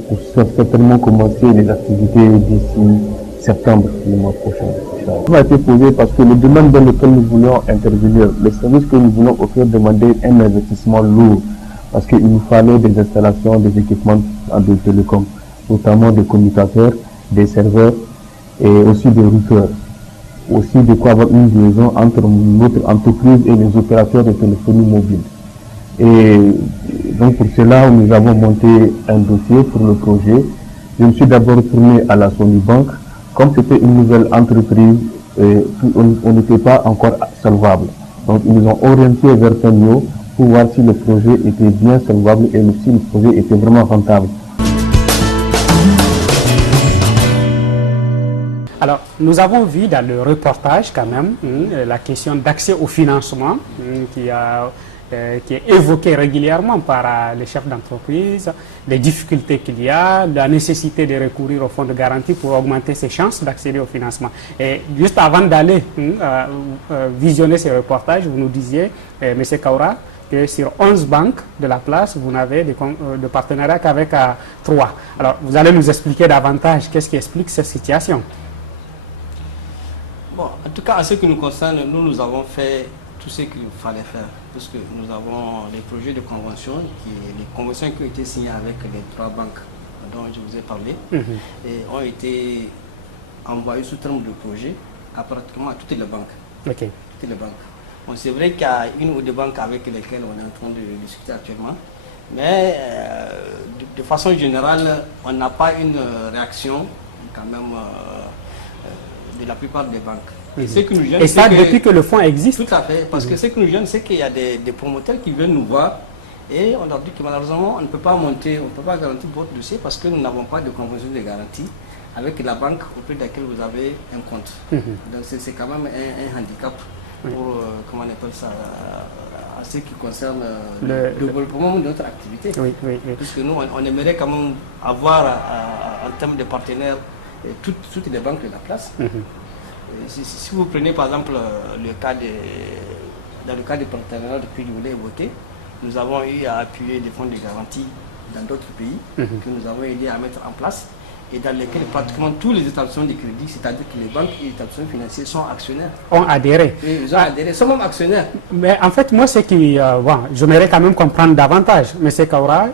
certainement commencer les activités d'ici septembre, le mois prochain. Ça a été posé parce que le domaine dans lequel nous voulons intervenir, le service que nous voulons offrir demandait un investissement lourd parce qu'il nous fallait des installations, des équipements de télécom, notamment des commutateurs, des serveurs et aussi des routeurs. Aussi de quoi avoir une liaison entre notre entreprise et les opérateurs de téléphonie mobile. Et donc pour cela, nous avons monté un dossier pour le projet. Je me suis d'abord tourné à la Sony Bank. Comme c'était une nouvelle entreprise, on n'était pas encore solvable. Donc ils nous ont orienté vers Tanyo pour voir si le projet était bien solvable et si le projet était vraiment rentable. Alors, nous avons vu dans le reportage quand même la question d'accès au financement qui est évoquée régulièrement par les chefs d'entreprise, les difficultés qu'il y a, la nécessité de recourir au fonds de garantie pour augmenter ses chances d'accéder au financement. Et juste avant d'aller visionner ces reportages, vous nous disiez, M. Kaura, que sur 11 banques de la place, vous n'avez de partenariat qu'avec 3. Alors, vous allez nous expliquer davantage qu'est-ce qui explique cette situation. Bon, en tout cas, en ce qui nous concerne, nous avons fait tout ce qu'il fallait faire, puisque nous avons les projets de convention, les conventions qui ont été signées avec les 3 banques dont je vous ai parlé, et ont été envoyées sous terme de projet à pratiquement toutes les banques. Okay. Toutes les banques. Bon, c'est vrai qu'il y a une ou deux banques avec lesquelles on est en train de discuter actuellement, mais de façon générale, on n'a pas une réaction quand même de la plupart des banques. Et, ce qui nous gêne, et ça depuis que le fonds existe. Tout à fait, parce que ce qui nous gêne, c'est qu'il y a des promoteurs qui viennent nous voir et on leur dit que malheureusement on ne peut pas monter, on ne peut pas garantir votre dossier parce que nous n'avons pas de convention de garantie avec la banque auprès de laquelle vous avez un compte. Donc c'est quand même un handicap pour, comment on appelle ça, à ce qui concerne le développement de notre activité. Parce que nous, on aimerait quand même avoir en termes de partenaires toutes les banques de la place. Si vous prenez par exemple dans le cas des partenariats que je voulais évoquer, nous avons eu à appuyer des fonds de garantie dans d'autres pays que nous avons aidé à mettre en place et dans lesquels pratiquement tous les établissements de crédit, c'est-à-dire que les banques et les établissements financiers sont actionnaires. Ont adhéré. Et ils ont adhéré, sont même actionnaires. Mais en fait, moi, c'est qui, j'aimerais quand même comprendre davantage. M. Kaura,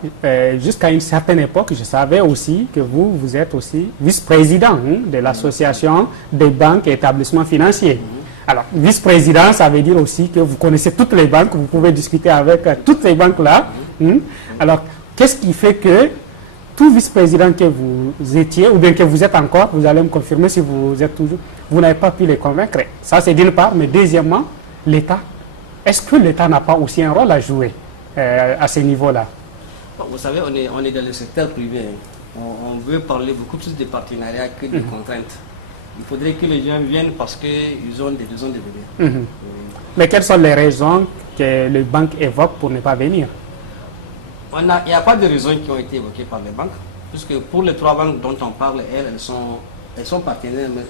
jusqu'à une certaine époque, je savais aussi que vous êtes aussi vice-président de l'association des banques et établissements financiers. Alors, vice-président, ça veut dire aussi que vous connaissez toutes les banques, vous pouvez discuter avec toutes ces banques-là. Alors, qu'est-ce qui fait que tout vice-président que vous étiez, ou bien que vous êtes encore, vous allez me confirmer si vous êtes toujours, vous n'avez pas pu les convaincre. Ça, c'est d'une part, mais deuxièmement, l'État. Est-ce que l'État n'a pas aussi un rôle à jouer à ce niveau-là? Vous savez, on est dans le secteur privé. On veut parler beaucoup plus de partenariats que de contraintes. Il faudrait que les gens viennent parce qu'ils ont des raisons de venir. Mais quelles sont les raisons que les banques évoquent pour ne pas venir? Il n'y a pas de raisons qui ont été évoquées par les banques, puisque pour les 3 banques dont on parle, elles sont partenaires, mais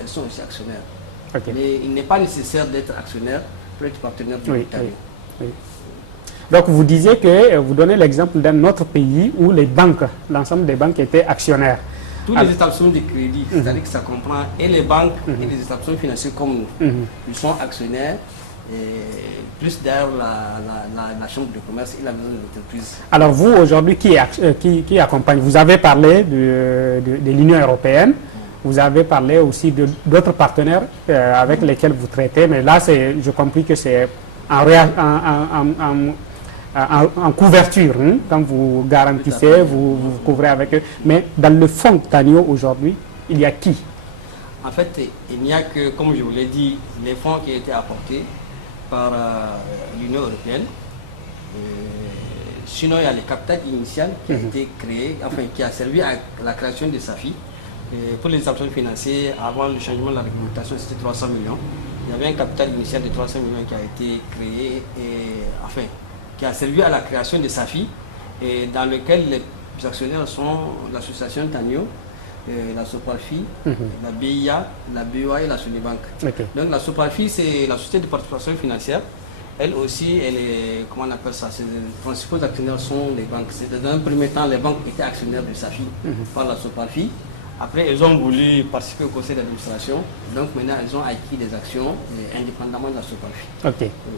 elles sont aussi actionnaires. Mais il n'est pas nécessaire d'être actionnaire pour être partenaire de l'État. Donc vous disiez que vous donnez l'exemple d'un autre pays où les banques, l'ensemble des banques étaient actionnaires. Tous les établissements de crédit, c'est-à-dire que ça comprend et les banques et les établissements financiers comme nous. Ils sont actionnaires. Et plus d'ailleurs la chambre de commerce et la maison de l'entreprise. Alors vous aujourd'hui qui accompagne, vous avez parlé de l'Union européenne, vous avez parlé aussi d'autres partenaires avec lesquels vous traitez, mais là je compris que c'est en couverture, quand vous garantissez, vous couvrez avec eux, mais dans le fonds TANIO aujourd'hui, il y a qui? En fait, il n'y a que, comme je vous l'ai dit, les fonds qui ont été apportés par l'Union européenne. Sinon, il y a le capital initial qui a été créé, enfin qui a servi à la création de SAFI. Pour les établissements financiers, avant le changement de la réglementation, c'était 300 millions. Il y avait un capital initial de 300 millions qui a été créé, qui a servi à la création de SAFI, et dans lequel les actionnaires sont l'association TANIO, la Soparfi, la BIA, la BOA et la Sunibank. Donc la Soparfi, c'est la société de participation financière. Elle aussi, comment on appelle ça, les principaux actionnaires sont les banques. Dans un premier temps, les banques étaient actionnaires de SAFI par la Soparfi. Après, elles ont voulu participer au conseil d'administration. Donc maintenant, elles ont acquis des actions indépendamment de la Soparfi.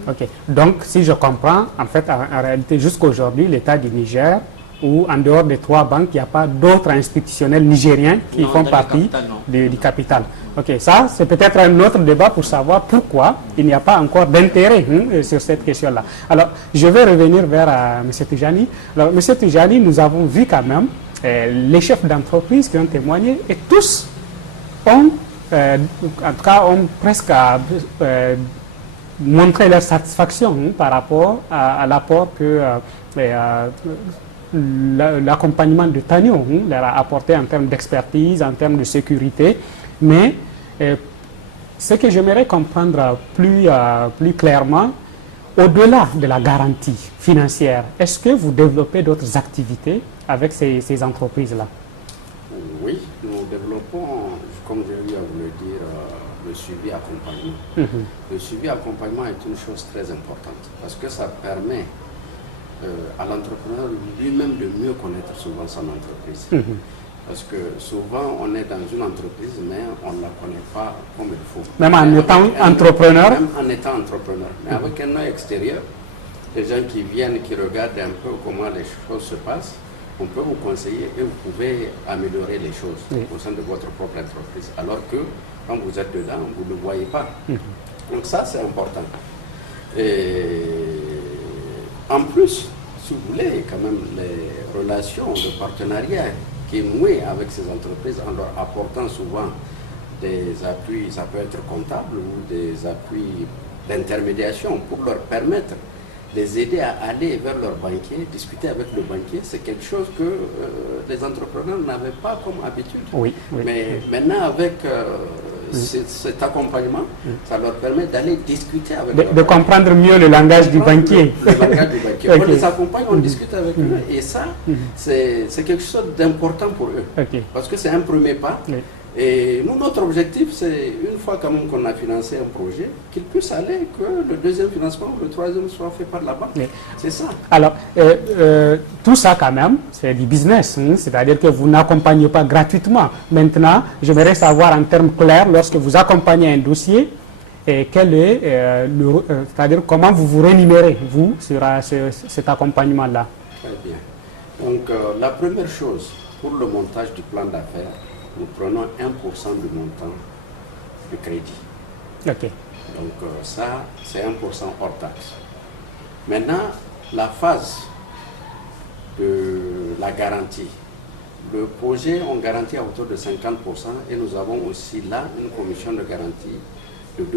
Ok. Donc, si je comprends, en fait, en réalité, jusqu'aujourd'hui, l'État du Niger, ou en dehors des 3 banques, il n'y a pas d'autres institutionnels nigériens qui font partie du capital. Ok, ça c'est peut-être un autre débat pour savoir pourquoi il n'y a pas encore d'intérêt sur cette question-là. Alors, je vais revenir vers M. Tijani. Alors, M. Tijani, nous avons vu quand même les chefs d'entreprise qui ont témoigné et tous ont, en tout cas, ont presque montrer leur satisfaction par rapport à l'apport que l'accompagnement de Tanio leur a apporté en termes d'expertise, en termes de sécurité. Mais ce que j'aimerais comprendre plus clairement, au-delà de la garantie financière, est-ce que vous développez d'autres activités avec ces entreprises-là? Oui, nous développons, comme j'ai eu à vous le dire, le suivi accompagnement. Le suivi accompagnement est une chose très importante parce que ça permet à l'entrepreneur lui-même de mieux connaître souvent son entreprise. Parce que souvent on est dans une entreprise mais on ne la connaît pas comme il faut. Même en étant entrepreneur? Même en étant entrepreneur. Mais avec un œil extérieur, les gens qui viennent, qui regardent un peu comment les choses se passent, on peut vous conseiller et vous pouvez améliorer les choses au sein de votre propre entreprise. Alors que quand vous êtes dedans, vous ne le voyez pas. Donc ça, c'est important. Et en plus, si vous voulez, quand même, les relations de partenariat qui est noué avec ces entreprises en leur apportant souvent des appuis, ça peut être comptable ou des appuis d'intermédiation pour leur permettre de les aider à aller vers leur banquier, discuter avec le banquier, c'est quelque chose que les entrepreneurs n'avaient pas comme habitude. Mais maintenant, avec cet accompagnement, ça leur permet d'aller discuter avec de comprendre mieux le langage du banquier. Le langage du banquier. On les accompagne, on discute avec eux. Et ça, c'est quelque chose d'important pour eux. Parce que c'est un premier pas. Et nous, notre objectif, c'est une fois quand même qu'on a financé un projet, qu'il puisse aller, que le deuxième financement ou le troisième soit fait par la banque. C'est ça. Alors, tout ça quand même, c'est du business, c'est-à-dire que vous n'accompagnez pas gratuitement. Maintenant, j'aimerais savoir en termes clairs, lorsque vous accompagnez un dossier, quel est c'est-à-dire comment vous vous rémunérez, vous, sur cet accompagnement-là? Très bien. Donc, la première chose, pour le montage du plan d'affaires, nous prenons 1% du montant de crédit. Donc ça, c'est 1% hors taxe. Maintenant, la phase de la garantie. Le projet, on garantit à hauteur de 50% et nous avons aussi là une commission de garantie de 2%.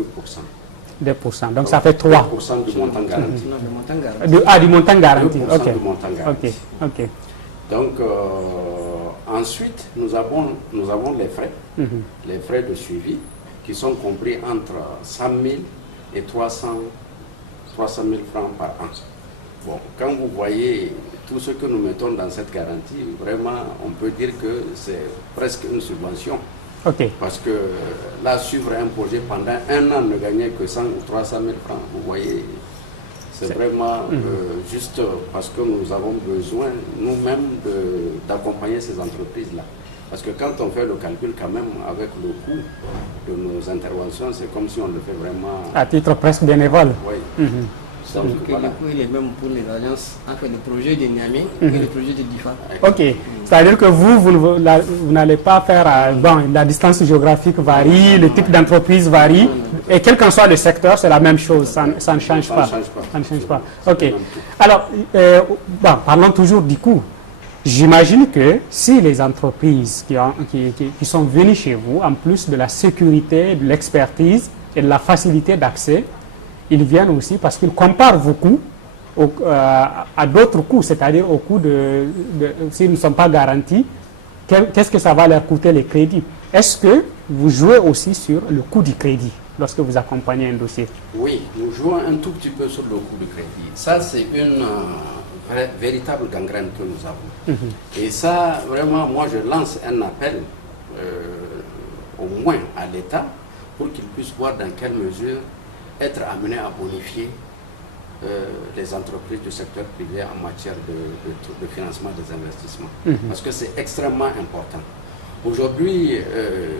2%, donc ça fait 3%. 2% du montant garanti. Non, du montant garanti. Du montant garanti. 2% du montant garanti. Donc, ensuite, nous avons les frais, les frais de suivi, qui sont compris entre 100 000 et 300 000 francs par an. Bon, quand vous voyez tout ce que nous mettons dans cette garantie, vraiment, on peut dire que c'est presque une subvention. Parce que là, suivre un projet pendant un an, ne gagner que 100 ou 300 000 francs, vous voyez, c'est vraiment juste parce que nous avons besoin nous-mêmes d'accompagner ces entreprises-là. Parce que quand on fait le calcul quand même avec le coût de nos interventions, c'est comme si on le fait vraiment... À titre presque bénévole. Oui. Donc voilà. Le coût il est même pour les agences, enfin le projet de Niamey et le projet de DIFA. C'est-à-dire que vous n'allez pas faire... la distance géographique varie, le type d'entreprise varie, et quel qu'en soit le secteur, c'est la même chose, ça ne change pas. Ça ne change pas. Alors, parlons toujours du coût. J'imagine que si les entreprises qui sont venues chez vous, en plus de la sécurité, de l'expertise et de la facilité d'accès, ils viennent aussi parce qu'ils comparent vos coûts à d'autres coûts, c'est-à-dire aux coûts s'ils ne sont pas garantis, qu'est-ce que ça va leur coûter les crédits? Est-ce que vous jouez aussi sur le coût du crédit lorsque vous accompagnez un dossier? Oui, nous jouons un tout petit peu sur le coût du crédit. Ça, c'est une véritable gangrène que nous avons. Et ça, vraiment, moi, je lance un appel au moins à l'État pour qu'il puisse voir dans quelle mesure être amené à bonifier les entreprises du secteur privé en matière de financement des investissements. Parce que c'est extrêmement important. Aujourd'hui,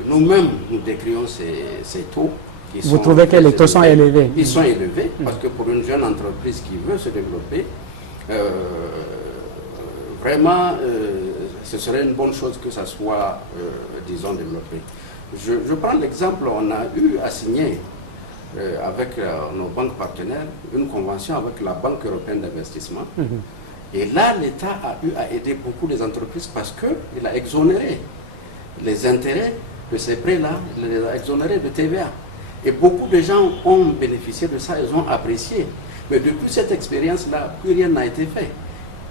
nous-mêmes, nous décrions ces taux. Vous trouvez que les taux sont élevés? Ils sont élevés parce que pour une jeune entreprise qui veut se développer, vraiment, ce serait une bonne chose que ça soit, disons, développé. Je prends l'exemple, on a eu à signer avec nos banques partenaires une convention avec la Banque européenne d'investissement. Et là, l'État a eu à aider beaucoup les entreprises parce qu'il a exonéré les intérêts de ces prêts-là, il les a exonérés de TVA. Et beaucoup de gens ont bénéficié de ça, ils ont apprécié. Mais depuis cette expérience-là, plus rien n'a été fait.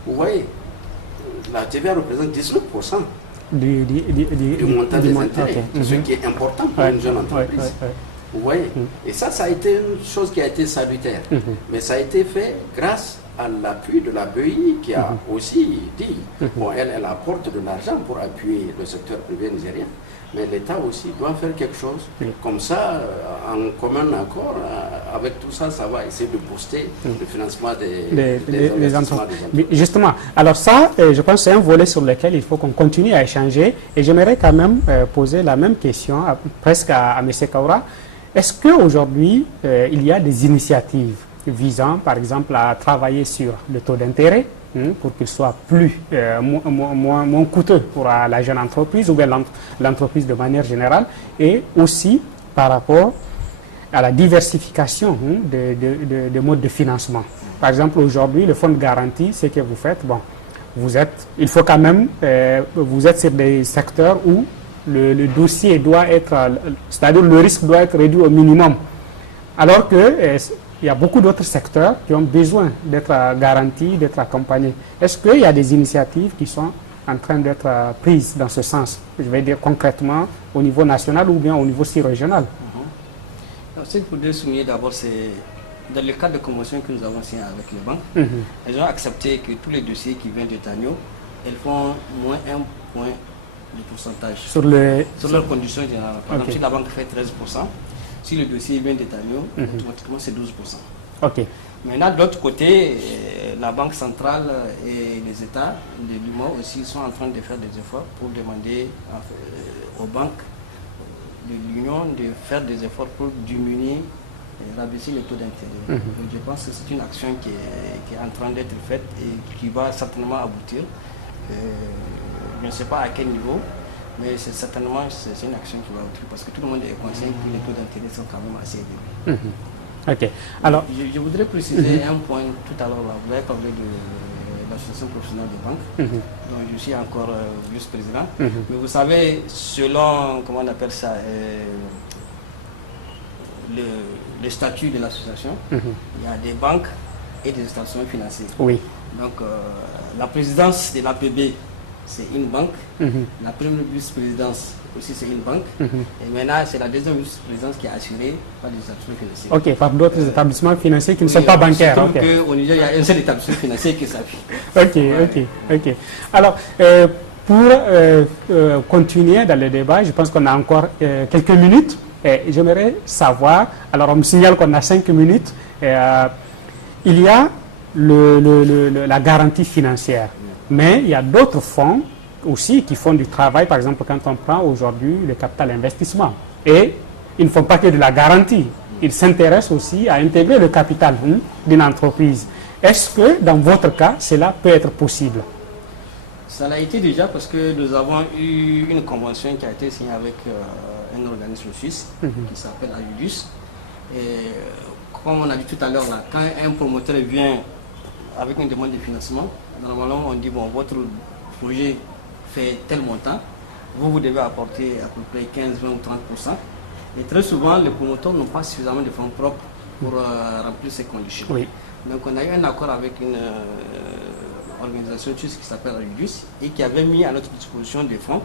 Vous voyez, la TVA représente 19% du montant des intérêts, ce qui est important pour une jeune entreprise. Vous voyez, et ça a été une chose qui a été salutaire. Mais ça a été fait grâce à l'appui de la BEI qui a aussi dit, bon, elle apporte de l'argent pour appuyer le secteur privé nigérien, mais l'État aussi doit faire quelque chose. Comme ça, en commun accord, avec tout ça, ça va essayer de booster le financement des entreprises. Justement, alors ça, je pense que c'est un volet sur lequel il faut qu'on continue à échanger. Et j'aimerais quand même poser la même question presque à M. Kaura. Est-ce qu'aujourd'hui, il y a des initiatives visant, par exemple, à travailler sur le taux d'intérêt pour qu'il soit moins coûteux pour la jeune entreprise ou bien l'entreprise de manière générale, et aussi par rapport à la diversification des modes de financement. Par exemple, aujourd'hui, le fonds de garantie, ce que vous faites, bon, il faut quand même, vous êtes sur des secteurs où le dossier doit être, c'est-à-dire le risque doit être réduit au minimum. Alors que il y a beaucoup d'autres secteurs qui ont besoin d'être garantis, d'être accompagnés. Est-ce qu'il y a des initiatives qui sont en train d'être prises dans ce sens? Je vais dire concrètement au niveau national ou bien au niveau si régional. Ce qu'il faudrait souligner d'abord, c'est dans le cadre de convention que nous avons signé avec les banques, elles ont accepté que tous les dossiers qui viennent de Tanyo, elles font moins 1 point de pourcentage sur leurs conditions générales. Par exemple, si la banque fait 13%, si le dossier vient d'Étanio, automatiquement c'est 12%. Maintenant, de l'autre côté, la Banque centrale et les États de l'UMA aussi sont en train de faire des efforts pour demander aux banques de l'Union de faire des efforts pour diminuer et rabaisser le taux d'intérêt. Donc, je pense que c'est une action qui est en train d'être faite et qui va certainement aboutir. Je ne sais pas à quel niveau, mais c'est certainement une action qui va aboutir parce que tout le monde est conscient que les taux d'intérêt sont quand même assez élevés. Alors, je voudrais préciser un point tout à l'heure. Vous avez parlé de l'association professionnelle des banques, dont je suis encore vice-président. Mais vous savez, selon, comment on appelle ça, le statut de l'association, il y a des banques et des établissements financiers. Donc, la présidence de l'APB, c'est une banque. La première vice-présidence aussi, c'est une banque. Et maintenant, c'est la deuxième vice-présidence qui est assurée par des établissements financiers. Par d'autres établissements financiers qui ne sont pas bancaires. Au Niger, il y a un seul établissement financier qui s'appuie. Alors, pour continuer dans le débat, je pense qu'on a encore quelques minutes. J'aimerais savoir, alors on me signale qu'on a 5 minutes. Il y a la garantie financière. Mais il y a d'autres fonds aussi qui font du travail, par exemple quand on prend aujourd'hui le capital investissement. Et ils ne font pas que de la garantie, ils s'intéressent aussi à intégrer le capital d'une entreprise. Est-ce que dans votre cas, cela peut être possible? Ça l'a été déjà parce que nous avons eu une convention qui a été signée avec un organisme suisse qui s'appelle Ayudus. Et comme on a dit tout à l'heure, quand un promoteur vient avec une demande de financement, normalement on dit, bon, votre projet fait tel montant, vous devez apporter à peu près 15, 20 ou 30%. Et très souvent, les promoteurs n'ont pas suffisamment de fonds propres pour remplir ces conditions. Donc on a eu un accord avec une organisation suisse qui s'appelle Ayudus et qui avait mis à notre disposition des fonds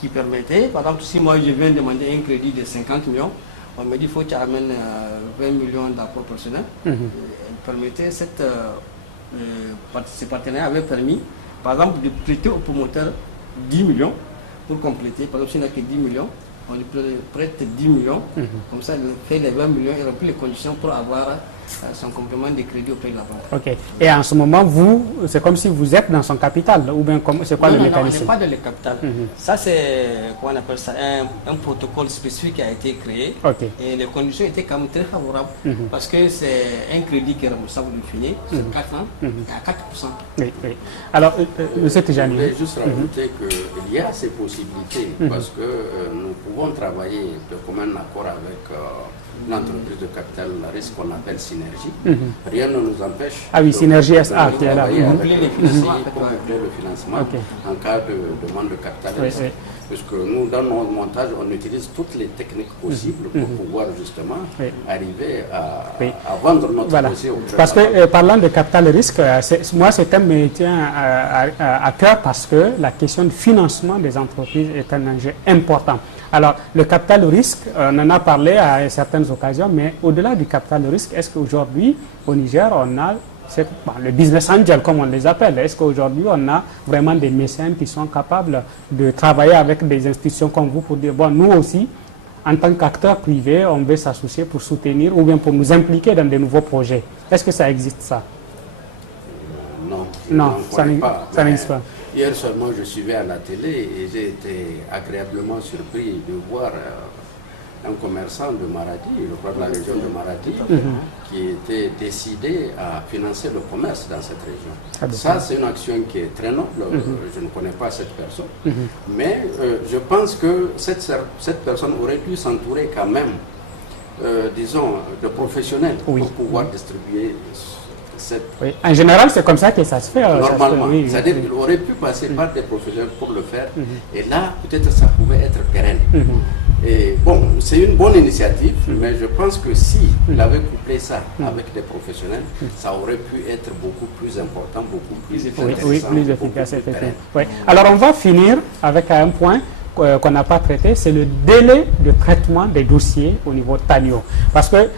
qui permettaient, par exemple, si moi je viens demander un crédit de 50 millions, on me dit qu'il faut que tu amènes 20 millions d'apport personnel. Elle permettait ces partenaires avaient permis, par exemple, de prêter au promoteur 10 millions pour compléter. Par exemple, s'il n'y a que 10 millions, on lui prête 10 millions, comme ça il fait les 20 millions et remplit les conditions pour avoir son complément de crédit auprès de la banque. Et en ce moment, c'est comme si vous êtes dans son capital, ou bien c'est quoi le mécanisme? Non, on n'est pas dans le capital. Ça, c'est, comment on appelle ça, un protocole spécifique qui a été créé. Et les conditions étaient quand même très favorables, parce que c'est un crédit qui est remboursable du fini, sur 4 ans, à 4%. Alors, M. Tijani. Je voulais juste rajouter qu'il y a ces possibilités, parce que nous pouvons travailler de commun accord avec une entreprise de capital risque qu'on appelle Synergie. Rien ne nous empêche oui, Synergie SA qui est là. Pour boucler le financement en cas de demande de capital risque. Puisque nous, dans nos montages, on utilise toutes les techniques possibles pour pouvoir justement arriver à vendre notre dossier au préalable. Parce que parlant de capital risque, moi ce thème me tient à cœur parce que la question de financement des entreprises est un enjeu important. Alors, le capital risque, on en a parlé à certaines occasions, mais au-delà du capital risque, est-ce qu'aujourd'hui, au Niger, on a le business angel, comme on les appelle? Est-ce qu'aujourd'hui, on a vraiment des mécènes qui sont capables de travailler avec des institutions comme vous pour dire, bon, nous aussi, en tant qu'acteurs privés, on veut s'associer pour soutenir ou bien pour nous impliquer dans de nouveaux projets? Est-ce que ça existe, ça? Non, ça n'existe pas. Hier seulement, je suivais à la télé et j'ai été agréablement surpris de voir un commerçant de Maradi, je crois de la région de Maradi, qui était décidé à financer le commerce dans cette région. Ça, c'est une action qui est très noble. Je ne connais pas cette personne. Mais je pense que cette personne aurait dû s'entourer quand même, disons, de professionnels pour pouvoir distribuer Oui. En général, c'est comme ça que ça se fait. Normalement. C'est-à-dire qu'il aurait pu passer par des professionnels pour le faire. Et là, peut-être ça pouvait être pérenne. Et bon, c'est une bonne initiative, mais je pense que s'il avait couplé ça avec des professionnels, ça aurait pu être beaucoup plus important, beaucoup plus efficace. Oui, plus efficace, effectivement. Oui. Alors, on va finir avec un point qu'on n'a pas traité, c'est le délai de traitement des dossiers au niveau de TANIO. Parce que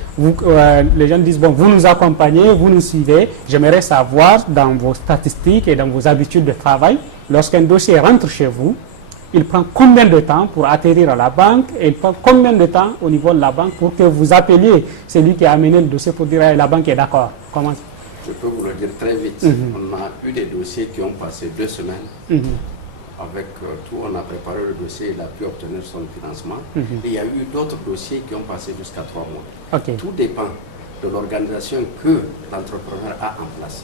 les gens disent, bon, vous nous accompagnez, vous nous suivez, j'aimerais savoir dans vos statistiques et dans vos habitudes de travail, lorsqu'un dossier rentre chez vous, il prend combien de temps pour atterrir à la banque et il prend combien de temps au niveau de la banque pour que vous appeliez celui qui a amené le dossier pour dire hey, la banque est d'accord? Comment? Je peux vous le dire très vite. On a eu des dossiers qui ont passé 2 semaines. Avec tout, on a préparé le dossier, il a pu obtenir son financement. Et il y a eu d'autres dossiers qui ont passé jusqu'à 3 mois. Tout dépend de l'organisation que l'entrepreneur a en place.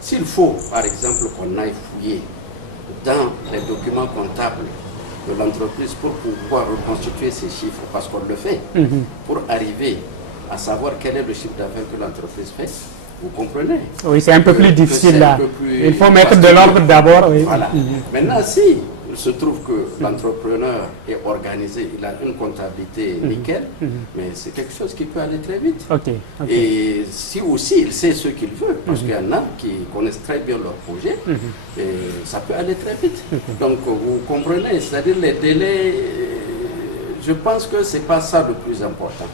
S'il faut, par exemple, qu'on aille fouiller dans les documents comptables de l'entreprise pour pouvoir reconstituer ces chiffres, parce qu'on le fait, pour arriver à savoir quel est le chiffre d'affaires que l'entreprise fait, vous comprenez? Oui, c'est un peu plus difficile là. Il faut mettre de l'ordre d'abord. Oui. Voilà. Maintenant, si il se trouve que l'entrepreneur est organisé, il a une comptabilité nickel, mais c'est quelque chose qui peut aller très vite. Et si aussi il sait ce qu'il veut, parce qu'il y en a qui connaissent très bien leur projet, et ça peut aller très vite. Donc, vous comprenez, c'est-à-dire les délais, je pense que ce n'est pas ça le plus important.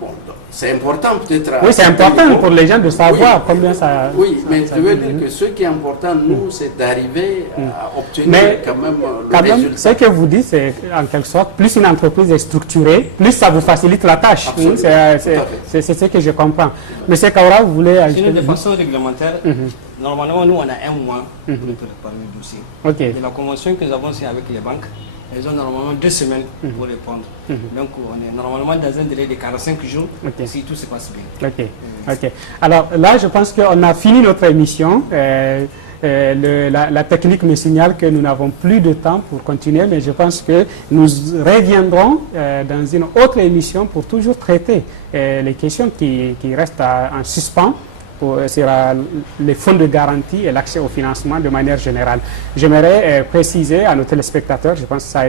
Bon, c'est important peut-être. Oui, c'est important pour les gens de savoir combien ça. Oui, mais je veux dire que ce qui est important, nous, c'est d'arriver à obtenir quand même le résultat. Ce que vous dites, c'est en quelque sorte, plus une entreprise est structurée, plus ça vous facilite la tâche. C'est ce que je comprends. Monsieur Kaura, vous voulez ajouter? De façon réglementaire, normalement, nous, on a 1 mois pour préparer le dossier. Et la convention que nous avons signée avec les banques, elles ont normalement 2 semaines pour répondre. Donc, on est normalement dans un délai de 45 jours si tout se passe bien. Alors là, je pense qu'on a fini notre émission. La technique me signale que nous n'avons plus de temps pour continuer, mais je pense que nous reviendrons dans une autre émission pour toujours traiter les questions qui restent en suspens sur les fonds de garantie et l'accès au financement de manière générale. J'aimerais préciser à nos téléspectateurs, je pense que ça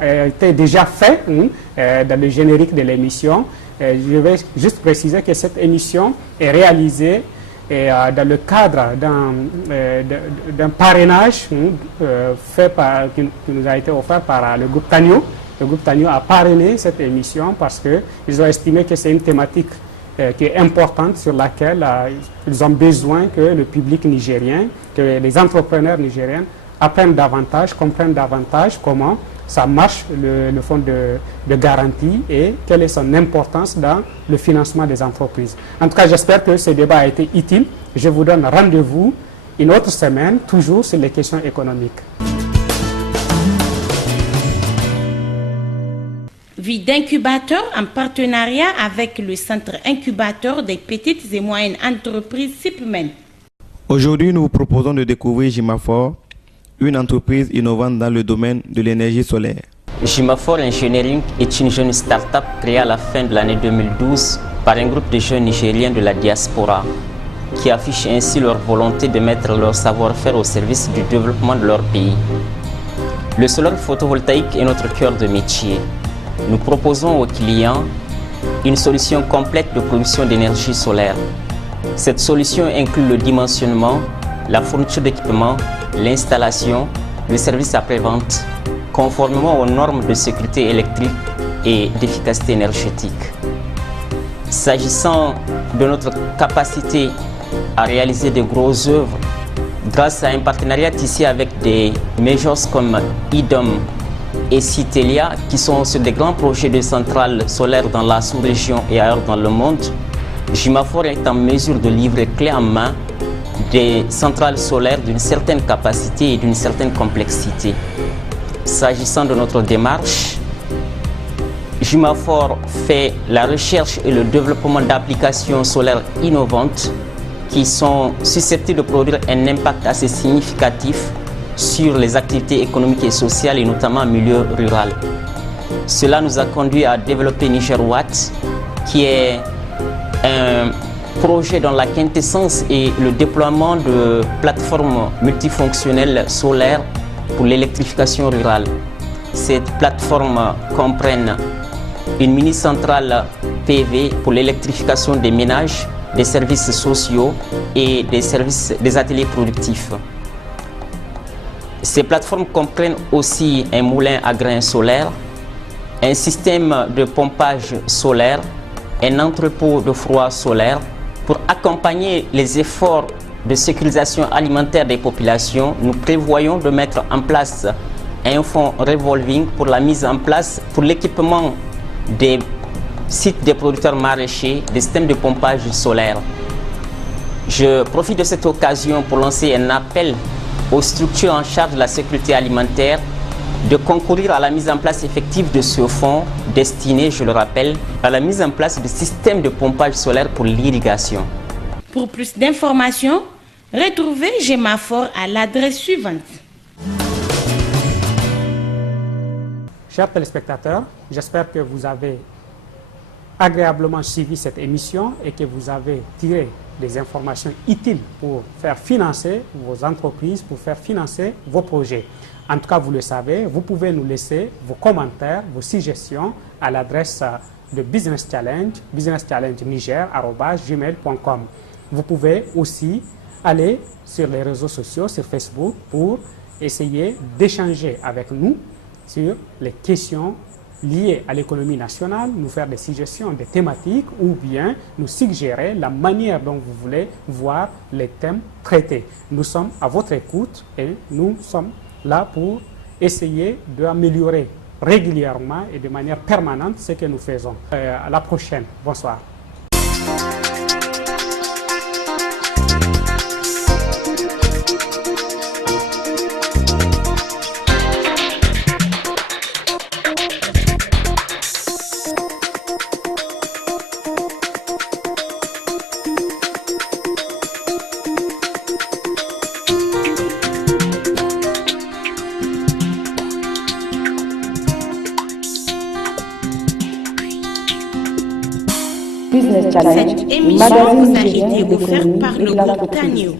a été déjà fait dans le générique de l'émission. Je vais juste préciser que cette émission est réalisée dans le cadre d'un parrainage qui nous a été offert par le groupe TANIO. Le groupe TANIO a parrainé cette émission parce qu'ils ont estimé que c'est une thématique qui est importante, sur laquelle ils ont besoin que le public nigérien, que les entrepreneurs nigériens apprennent davantage, comprennent davantage comment ça marche le fonds de garantie et quelle est son importance dans le financement des entreprises. En tout cas, j'espère que ce débat a été utile. Je vous donne rendez-vous une autre semaine, toujours sur les questions économiques. Vie d'incubateur en partenariat avec le Centre incubateur des petites et moyennes entreprises CIPMEN. Aujourd'hui, nous vous proposons de découvrir Jimafor, une entreprise innovante dans le domaine de l'énergie solaire. Jimafor Engineering est une jeune start-up créée à la fin de l'année 2012 par un groupe de jeunes nigériens de la diaspora qui affichent ainsi leur volonté de mettre leur savoir-faire au service du développement de leur pays. Le solaire photovoltaïque est notre cœur de métier. Nous proposons aux clients une solution complète de production d'énergie solaire. Cette solution inclut le dimensionnement, la fourniture d'équipements, l'installation, le service après-vente, conformément aux normes de sécurité électrique et d'efficacité énergétique. S'agissant de notre capacité à réaliser de grosses œuvres, grâce à un partenariat tissé avec des majors comme IDOM et Citelia, qui sont sur des grands projets de centrales solaires dans la sous-région et ailleurs dans le monde, Jimafor est en mesure de livrer clé en main des centrales solaires d'une certaine capacité et d'une certaine complexité. S'agissant de notre démarche, Jimafor fait la recherche et le développement d'applications solaires innovantes qui sont susceptibles de produire un impact assez significatif sur les activités économiques et sociales et notamment en milieu rural. Cela nous a conduit à développer NigerWatt, qui est un projet dont la quintessence est le déploiement de plateformes multifonctionnelles solaires pour l'électrification rurale. Ces plateformes comprennent une mini-centrale PV pour l'électrification des ménages, des services sociaux et des ateliers productifs. Ces plateformes comprennent aussi un moulin à grains solaire, un système de pompage solaire, un entrepôt de froid solaire. Pour accompagner les efforts de sécurisation alimentaire des populations, nous prévoyons de mettre en place un fonds revolving pour la mise en place, pour l'équipement des sites des producteurs maraîchers, des systèmes de pompage solaire. Je profite de cette occasion pour lancer un appel aux structures en charge de la sécurité alimentaire de concourir à la mise en place effective de ce fonds destiné, je le rappelle, à la mise en place de systèmes de pompage solaire pour l'irrigation. Pour plus d'informations, retrouvez Jimafor à l'adresse suivante. Chers téléspectateurs, j'espère que vous avez agréablement suivi cette émission et que vous avez tiré des informations utiles pour faire financer vos entreprises, pour faire financer vos projets. En tout cas, vous le savez, vous pouvez nous laisser vos commentaires, vos suggestions à l'adresse de Business Challenge, businesschallengeniger@gmail.com. Vous pouvez aussi aller sur les réseaux sociaux, sur Facebook, pour essayer d'échanger avec nous sur les questions liées à l'économie nationale, nous faire des suggestions, des thématiques ou bien nous suggérer la manière dont vous voulez voir les thèmes traités. Nous sommes à votre écoute et nous sommes là pour essayer d'améliorer régulièrement et de manière permanente ce que nous faisons. À la prochaine. Bonsoir. Business Challenge, Cette émission vous a été offerte par le groupe Tanio.